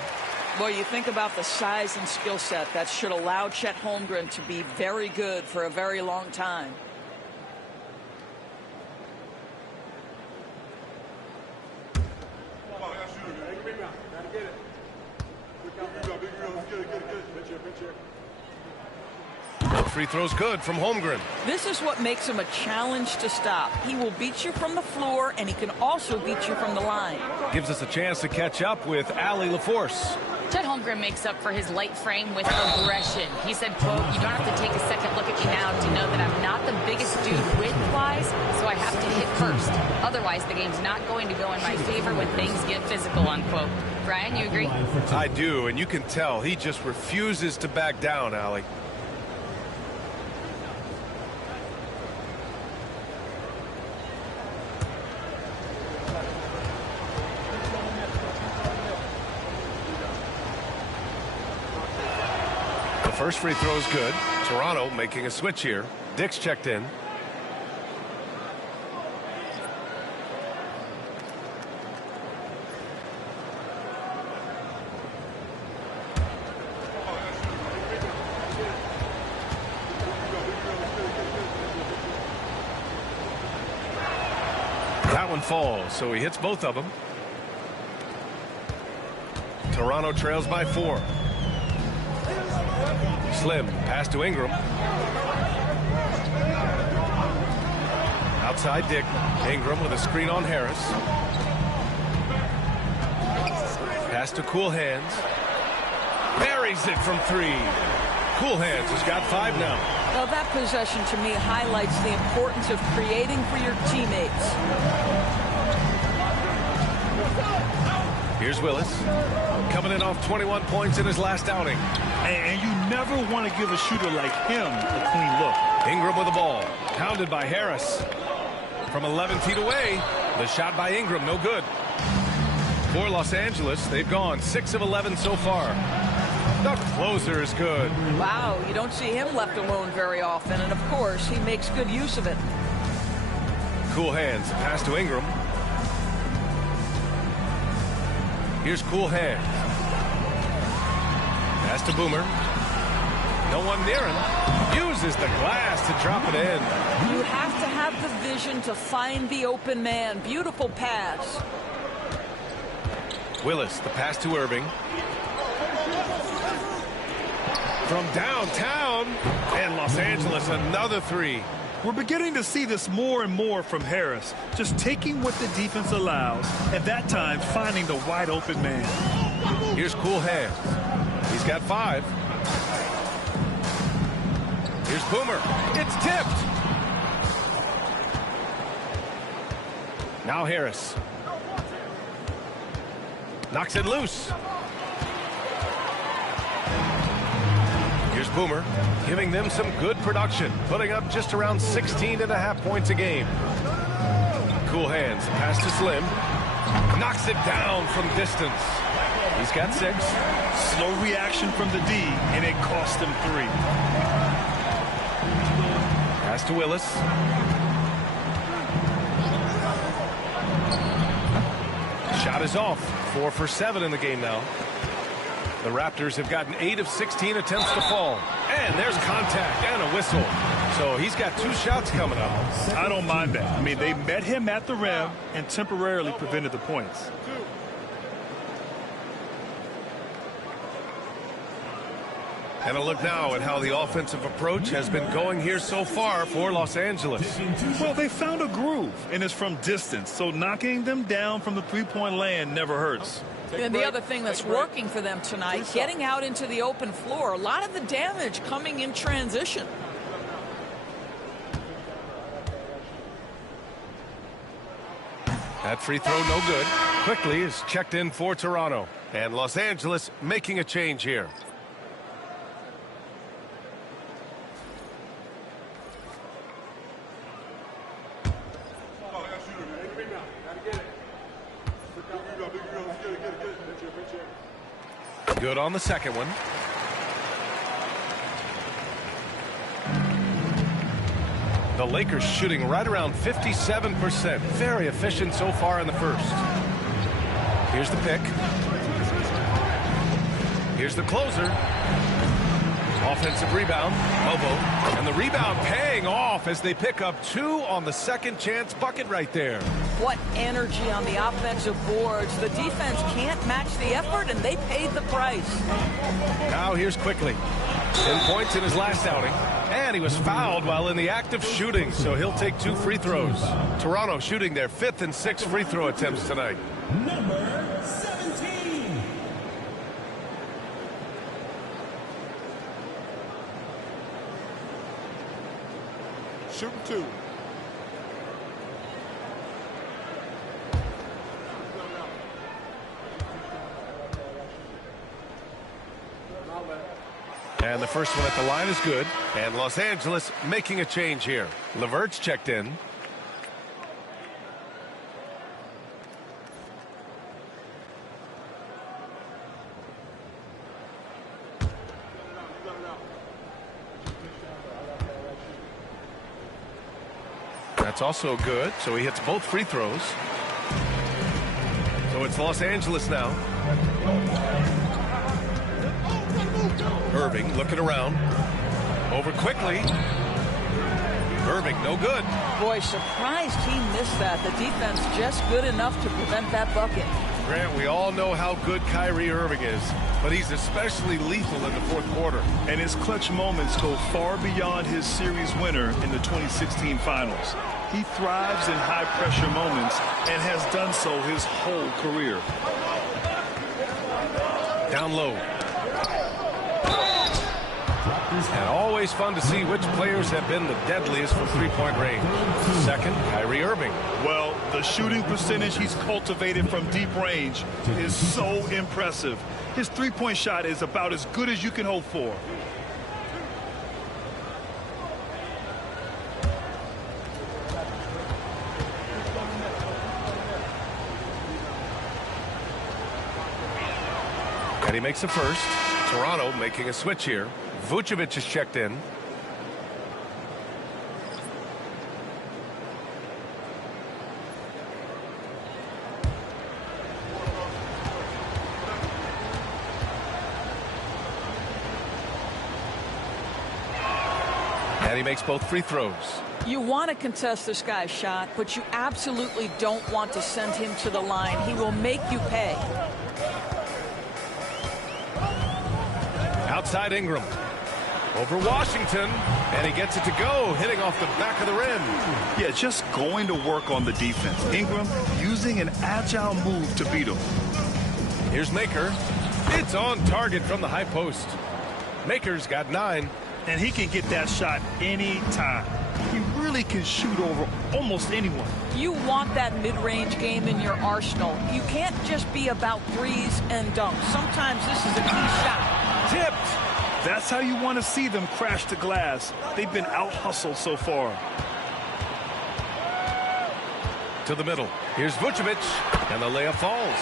Boy, you think about the size and skill set that should allow Chet Holmgren to be very good for a very long time. Free throw's good from Holmgren. This is what makes him a challenge to stop. He will beat you from the floor, and he can also beat you from the line. Gives us a chance to catch up with Allie LaForce. Chet Holmgren makes up for his light frame with aggression. He said, quote, "You don't have to take a second look at me now to know that I'm not the biggest dude width-wise, so I have to hit first. Otherwise, the game's not going to go in my favor when things get physical," unquote. Brian, you agree? I do, and you can tell he just refuses to back down, Allie. First free throw is good. Toronto making a switch here. Dick's checked in. That one falls, so he hits both of them. Toronto trails by 4. Slim, pass to Ingram. Outside Dick. Ingram with a screen on Harris. Pass to Cool Hands. Buries it from 3. Cool Hands has got 5 now. Well, that possession to me highlights the importance of creating for your teammates. Here's Willis. Coming in off 21 points in his last outing. And you never want to give a shooter like him a clean look. Ingram with the ball. Pounded by Harris. From 11 feet away, the shot by Ingram, no good. For Los Angeles, they've gone 6 of 11 so far. The closer is good. Wow, you don't see him left alone very often, and of course, he makes good use of it. Cool hands. Pass to Ingram. Here's cool hands. Pass to Boomer. No one near him. Uses the glass to drop it in. You have to have the vision to find the open man. Beautiful pass. Willis, the pass to Irving. From downtown, and Los Angeles, another three. We're beginning to see this more and more from Harris, just taking what the defense allows, and that time finding the wide open man. Here's cool hands. He's got 5. Here's Boomer. It's tipped. Now Harris. Knocks it loose. Here's Boomer, giving them some good production, putting up just around 16.5 points a game. Cool hands, pass to Slim. Knocks it down from distance. He's got 6. Slow reaction from the D, and it cost him 3. Pass to Willis. Shot is off. 4 for 7 in the game now. The Raptors have gotten 8 of 16 attempts to fall. And there's contact and a whistle. So he's got 2 shots coming up. I don't mind that. I mean, they met him at the rim and temporarily prevented the points. And a look now at how the offensive approach has been going here so far for Los Angeles. Well, they found a groove, and it's from distance, so knocking them down from the three-point land never hurts. And the other thing that's working for them tonight, getting out into the open floor, a lot of the damage coming in transition. That free throw no good. Quickly is checked in for Toronto. And Los Angeles making a change here. Good on the second one. The Lakers shooting right around 57%. Very efficient so far in the first. Here's the pick. Here's the closer. Offensive rebound. Lobo. And the rebound paying off as they pick up 2 on the second chance bucket right there. What energy on the offensive boards. The defense can't match the effort, and they paid the price. Now here's Quickly. 10 points in his last outing. And he was fouled while in the act of shooting, so he'll take 2 free throws. Toronto shooting their 5th and 6th free throw attempts tonight. Number 17. Shooting 2. And the first one at the line is good. And Los Angeles making a change here. LeVert's checked in. That's also good. So he hits both free throws. So it's Los Angeles now. Irving looking around. Over Quickly. Irving, no good. Boy, surprised he missed that. The defense just good enough to prevent that bucket. Grant, we all know how good Kyrie Irving is, but he's especially lethal in the fourth quarter. And his clutch moments go far beyond his series winner in the 2016 finals. He thrives in high-pressure moments and has done so his whole career. Down low. And always fun to see which players have been the deadliest from three-point range. Second, Kyrie Irving. Well, the shooting percentage he's cultivated from deep range is so impressive. His three-point shot is about as good as you can hope for. And he makes a first. Toronto making a switch here. Vucevic is checked in. And he makes both free throws. You want to contest this guy's shot, but you absolutely don't want to send him to the line. He will make you pay. Outside Ingram. Over Washington. And he gets it to go, hitting off the back of the rim. Yeah, just going to work on the defense. Ingram using an agile move to beat him. Here's Maker. It's on target from the high post. Maker's got 9. And he can get that shot anytime. He really can shoot over almost anyone. You want that mid-range game in your arsenal. You can't just be about threes and dunks. Sometimes this is a key shot. Tipped. That's how you want to see them crash the glass. They've been out-hustled so far. To the middle. Here's Vucevic. And the layup falls.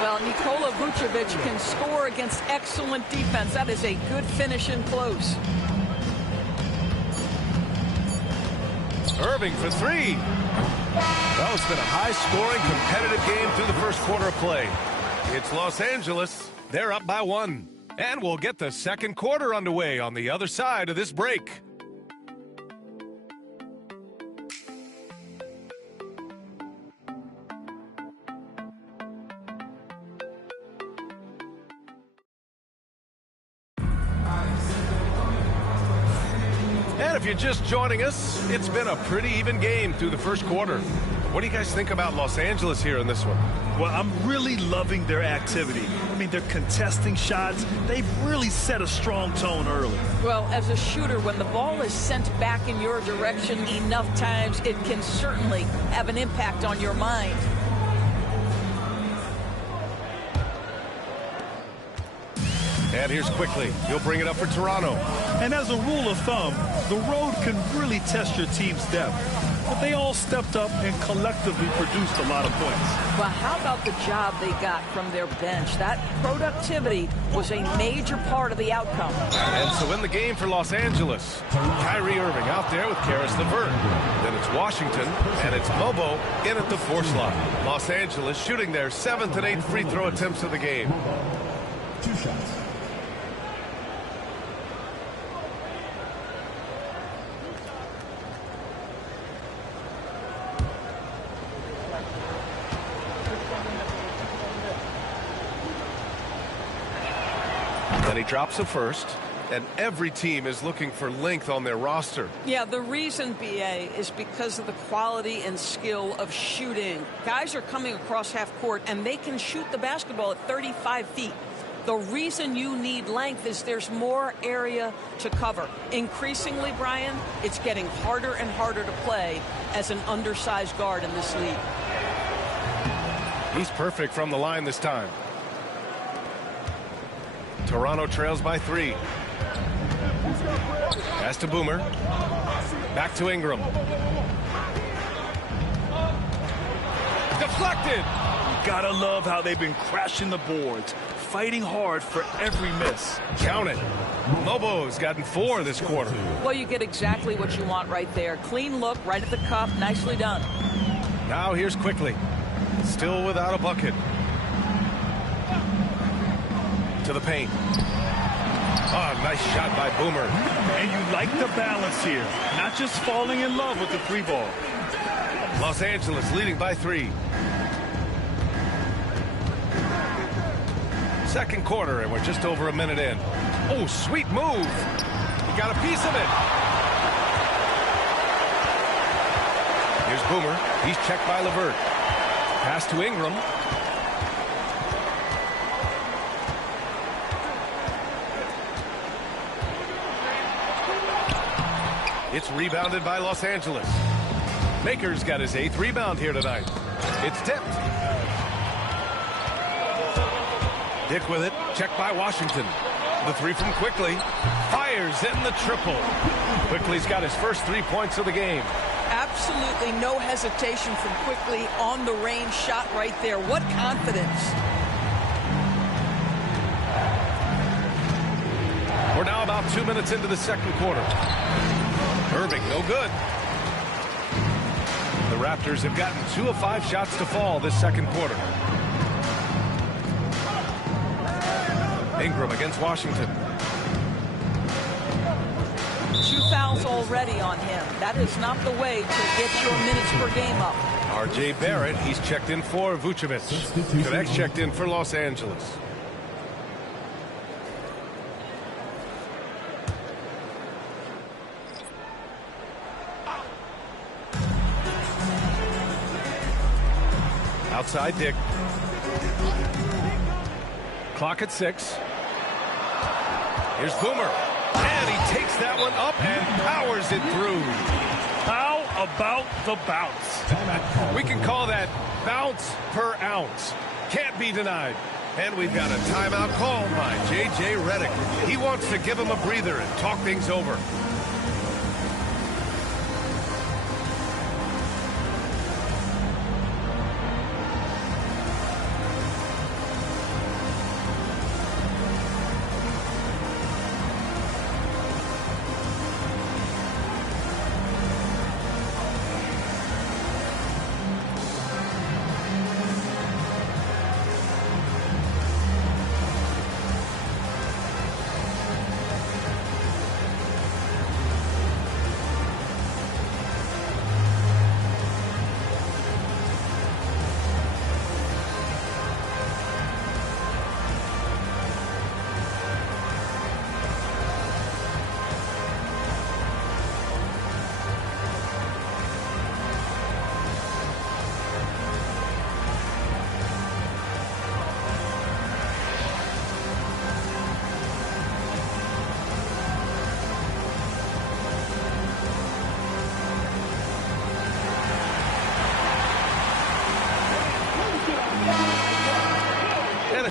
Well, Nikola Vucevic can score against excellent defense. That is a good finish in close. Irving for 3. Well, it's been a high-scoring, competitive game through the first quarter of play. It's Los Angeles. They're up by 1. And we'll get the second quarter underway on the other side of this break. And if you're just joining us, it's been a pretty even game through the first quarter. What do you guys think about Los Angeles here in this one? Well, I'm really loving their activity. I mean, they're contesting shots. They've really set a strong tone early. Well, as a shooter, when the ball is sent back in your direction enough times, it can certainly have an impact on your mind. And here's Quickly. He'll bring it up for Toronto. And as a rule of thumb, the road can really test your team's depth. But they all stepped up and collectively produced a lot of points. Well, how about the job they got from their bench? That productivity was a major part of the outcome. And so in the game for Los Angeles, Kyrie Irving out there with Karis LeVert. Then it's Washington, and it's Bobo in at the 4 slot. Los Angeles shooting their 7th and 8th free throw attempts of the game. 2 shots. Then he drops a first, and every team is looking for length on their roster. Yeah, the reason, BA, is because of the quality and skill of shooting. Guys are coming across half court, and they can shoot the basketball at 35 feet. The reason you need length is there's more area to cover. Increasingly, Brian, it's getting harder and harder to play as an undersized guard in this league. He's perfect from the line this time. Toronto trails by 3. Pass to Boomer. Back to Ingram. Deflected. You gotta love how they've been crashing the boards, fighting hard for every miss. Count it. Lobo's gotten 4 this quarter. Well, you get exactly what you want right there. Clean look, right at the cup, nicely done. Now here's Quickly. Still without a bucket. To the paint. Oh, nice shot by Boomer. And you like the balance here. Not just falling in love with the 3 ball. Los Angeles leading by 3. Second quarter, and we're just over a minute in. Oh, sweet move. He got a piece of it. Here's Boomer. He's checked by LeVert. Pass to Ingram. It's rebounded by Los Angeles. Maker's got his 8th rebound here tonight. It's tipped. Dick with it. Checked by Washington. The 3 from Quickly. Fires in the triple. Quickly's got his first 3 points of the game. Absolutely no hesitation from Quickly on the range shot right there. What confidence. We're now about 2 minutes into the second quarter. Irving, no good. The Raptors have gotten 2 of 5 shots to fall this second quarter. Ingram against Washington. 2 fouls already on him. That is not the way to get your minutes per game up. R.J. Barrett, he's checked in for Vucevic. Connects checked in for Los Angeles. Outside Dick. Clock at 6. Here's Boomer. And he takes that one up and powers it through. How about the bounce? We can call that bounce per ounce. Can't be denied. And we've got a timeout called by J.J. Redick. He wants to give him a breather and talk things over.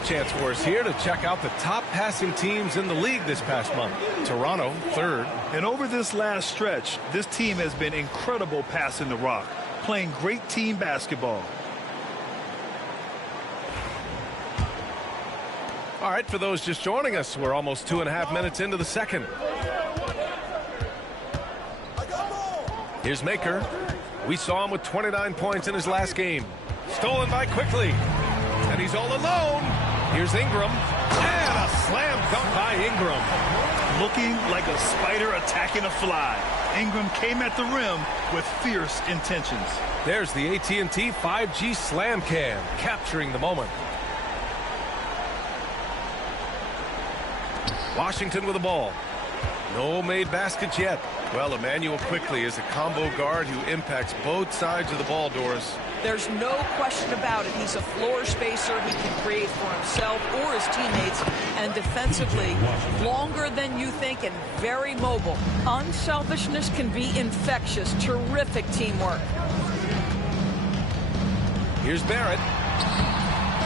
Chance for us here to check out the top passing teams in the league this past month. Toronto, 3rd. And over this last stretch, this team has been incredible passing the rock, playing great team basketball. All right, for those just joining us, we're almost 2.5 minutes into the second. Here's Maker. We saw him with 29 points in his last game. Stolen by Quickly. And he's all alone. Here's Ingram. And a slam dunk by Ingram. Looking like a spider attacking a fly. Ingram came at the rim with fierce intentions. There's the AT&T 5G Slam Cam, capturing the moment. Washington with the ball. No made baskets yet. Well, Emmanuel Quickly is a combo guard who impacts both sides of the ball, Doris. There's no question about it. He's a floor spacer. He can create for himself or his teammates. And defensively, longer than you think and very mobile. Unselfishness can be infectious. Terrific teamwork. Here's Barrett.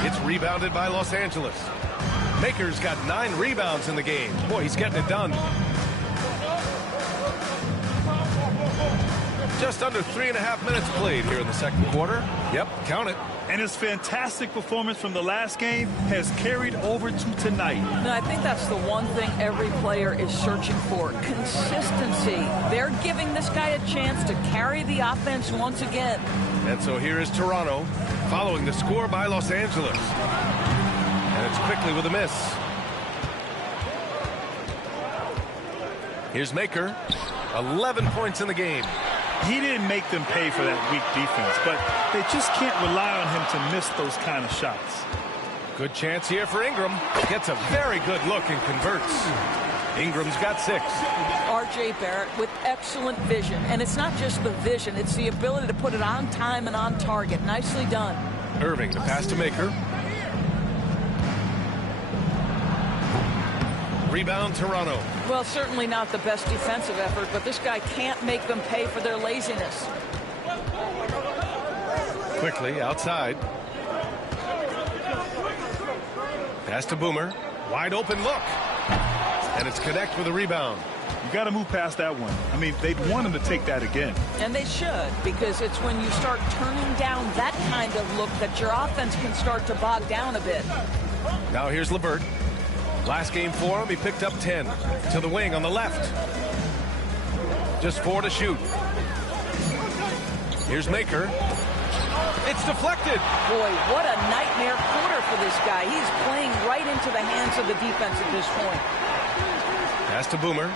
It's rebounded by Los Angeles. Maker's got 9 rebounds in the game. Boy, he's getting it done. Just under 3.5 minutes played here in the second quarter. Yep, count it. And his fantastic performance from the last game has carried over to tonight. No, I think that's the one thing every player is searching for. Consistency. They're giving this guy a chance to carry the offense once again. And so here is Toronto following the score by Los Angeles. And it's Quickly with a miss. Here's Maker. 11 points in the game. He didn't make them pay for that weak defense, but they just can't rely on him to miss those kind of shots. Good chance here for Ingram. Gets a very good look and converts. Ingram's got 6. R.J. Barrett with excellent vision. And it's not just the vision, it's the ability to put it on time and on target. Nicely done. Irving, the pass to Maker. Rebound, Toronto. Well, certainly not the best defensive effort, but this guy can't make them pay for their laziness. Quickly outside. Pass to Boomer. Wide open look. And it's Connect with a rebound. You got to move past that one. I mean, they'd want him to take that again. And they should, because it's when you start turning down that kind of look that your offense can start to bog down a bit. Now here's LeVert. Last game for him, he picked up 10. To the wing on the left. Just 4 to shoot. Here's Maker. It's deflected. Boy, what a nightmare quarter for this guy. He's playing right into the hands of the defense at this point. Pass to Boomer.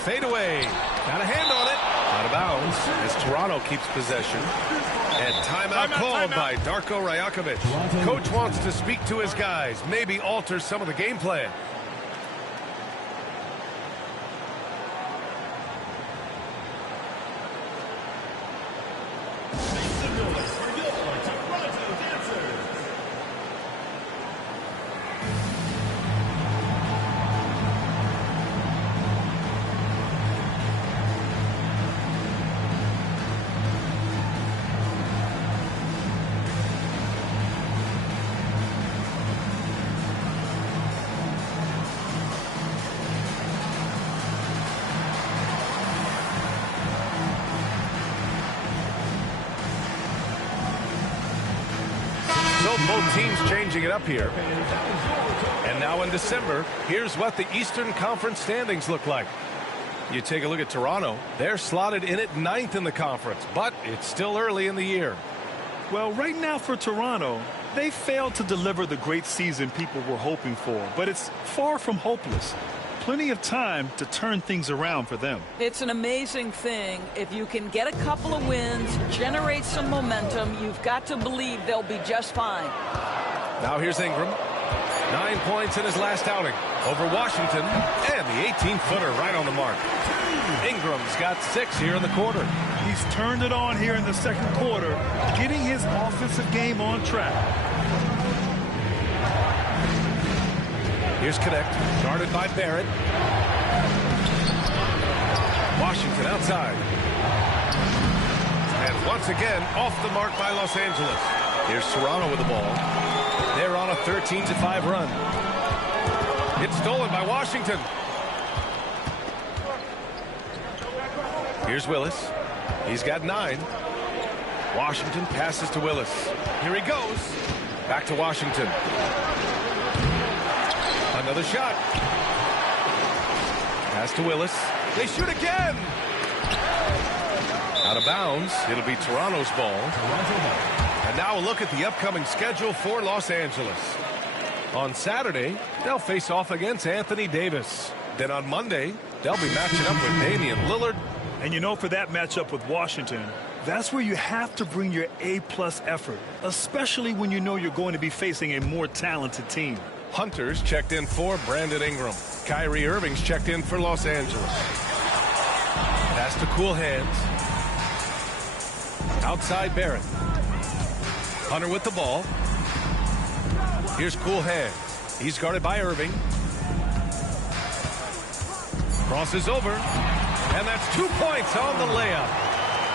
Fade away. Got a hand on it. Out of bounds as Toronto keeps possession. And timeout called by Darko Rajakovic. Coach wants to speak to his guys, maybe alter some of the game plan. Both teams changing it up here. And now in December, here's what the Eastern Conference standings look like. You take a look at Toronto. They're slotted in at 9th in the conference, but it's still early in the year. Well, right now for Toronto, they failed to deliver the great season people were hoping for, but it's far from hopeless. Plenty of time to turn things around for them. It's an amazing thing. If you can get a couple of wins, generate some momentum, you've got to believe they'll be just fine. Now here's Ingram. 9 points in his last outing over Washington, and the 18-footer right on the mark. Ingram's got 6 here in the quarter. He's turned it on here in the second quarter, getting his offensive game on track. Here's Connect, guarded by Barrett. Washington outside. And once again, off the mark by Los Angeles. Here's Toronto with the ball. They're on a 13-5 run. It's stolen by Washington. Here's Willis. He's got 9. Washington passes to Willis. Here he goes. Back to Washington. Another shot. Pass to Willis. They shoot again. Out of bounds. It'll be Toronto's ball. And now a look at the upcoming schedule for Los Angeles. On Saturday, they'll face off against Anthony Davis. Then on Monday, they'll be matching up with Damian Lillard. And you know, for that matchup with Washington, that's where you have to bring your A-plus effort, especially when you know you're going to be facing a more talented team. Hunter's checked in for Brandon Ingram. Kyrie Irving's checked in for Los Angeles. Pass to Cool Hands. Outside Barrett. Hunter with the ball. Here's Cool Hands. He's guarded by Irving. Crosses over. And that's 2 points on the layup.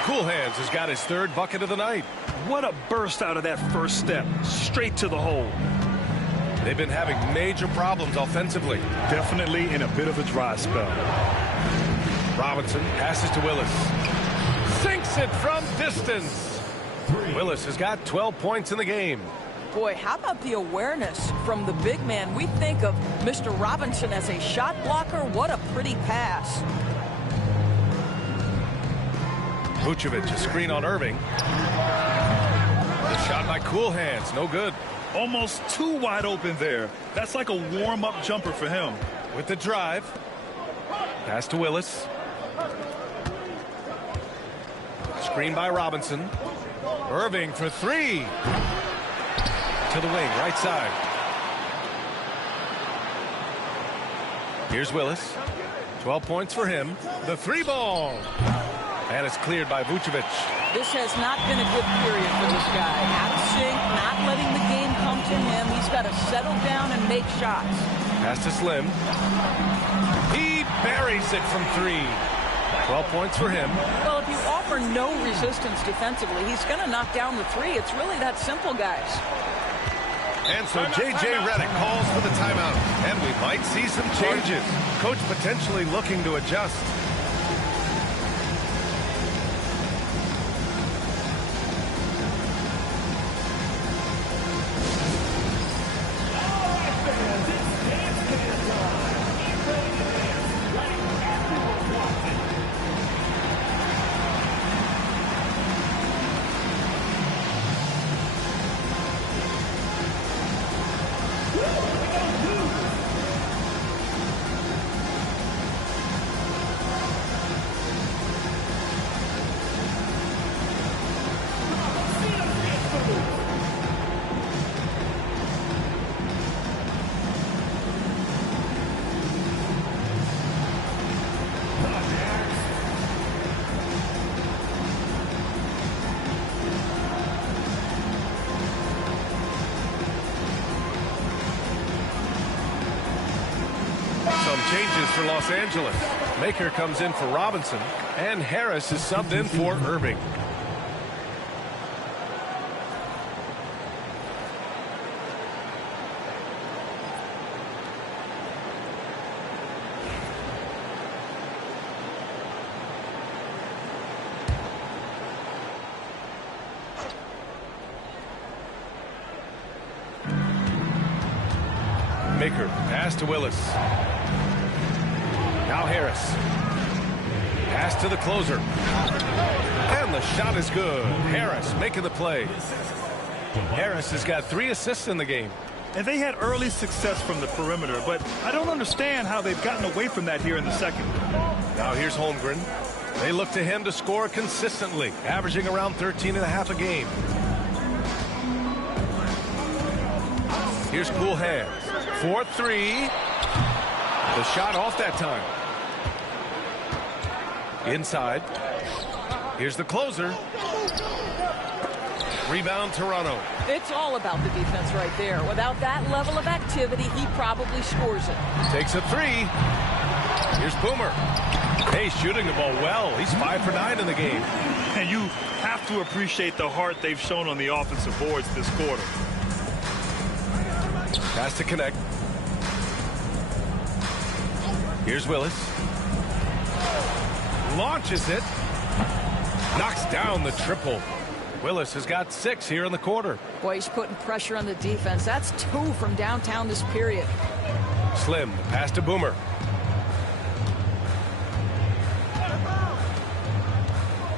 Cool Hands has got his 3rd bucket of the night. What a burst out of that first step. Straight to the hole. They've been having major problems offensively. Definitely in a bit of a dry spell. Robinson passes to Willis. Sinks it from distance. Willis has got 12 points in the game. Boy, how about the awareness from the big man? We think of Mr. Robinson as a shot blocker. What a pretty pass. Vucevic, a screen on Irving. The shot by Cool Hands, no good. Almost too wide open there. That's like a warm-up jumper for him. With the drive. Pass to Willis. Screen by Robinson. Irving for 3. To the wing, right side. Here's Willis. 12 points for him. The 3 ball. And it's cleared by Vucevic. This has not been a good period for this guy. Out of sync, not letting the game come to him. He's got to settle down and make shots. Pass to Slim. He buries it from 3. 12 points for him. Well, if you offer no resistance defensively, he's going to knock down the 3. It's really that simple, guys. And so J.J. Redick calls for the timeout. And we might see some changes. Coach potentially looking to adjust. Changes for Los Angeles. Maker comes in for Robinson, and Harris is subbed in for Irving. Maker, pass to Willis. Now Harris. Pass to the closer. And the shot is good. Harris making the play. Harris has got 3 assists in the game. And they had early success from the perimeter, but I don't understand how they've gotten away from that here in the second. Now here's Holmgren. They look to him to score consistently, averaging around 13.5 a game. Here's Cool Hands. 4-3. The shot off that time. Inside. Here's the closer. Rebound, Toronto. It's all about the defense right there. Without that level of activity, he probably scores it. Takes a 3. Here's Boomer. Hey, shooting the ball well. He's 5 for 9 in the game. And you have to appreciate the heart they've shown on the offensive boards this quarter. Pass to connect. Here's Willis. Launches it. Knocks down the triple. Willis has got 6 here in the quarter. Boy, he's putting pressure on the defense. That's 2 from downtown this period. Slim, pass to Boomer.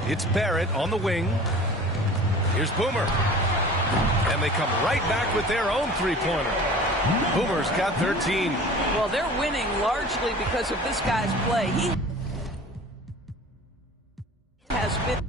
It's Barrett on the wing. Here's Boomer. And they come right back with their own 3-pointer. Boomer's got 13. Well, they're winning largely because of this guy's play. He has been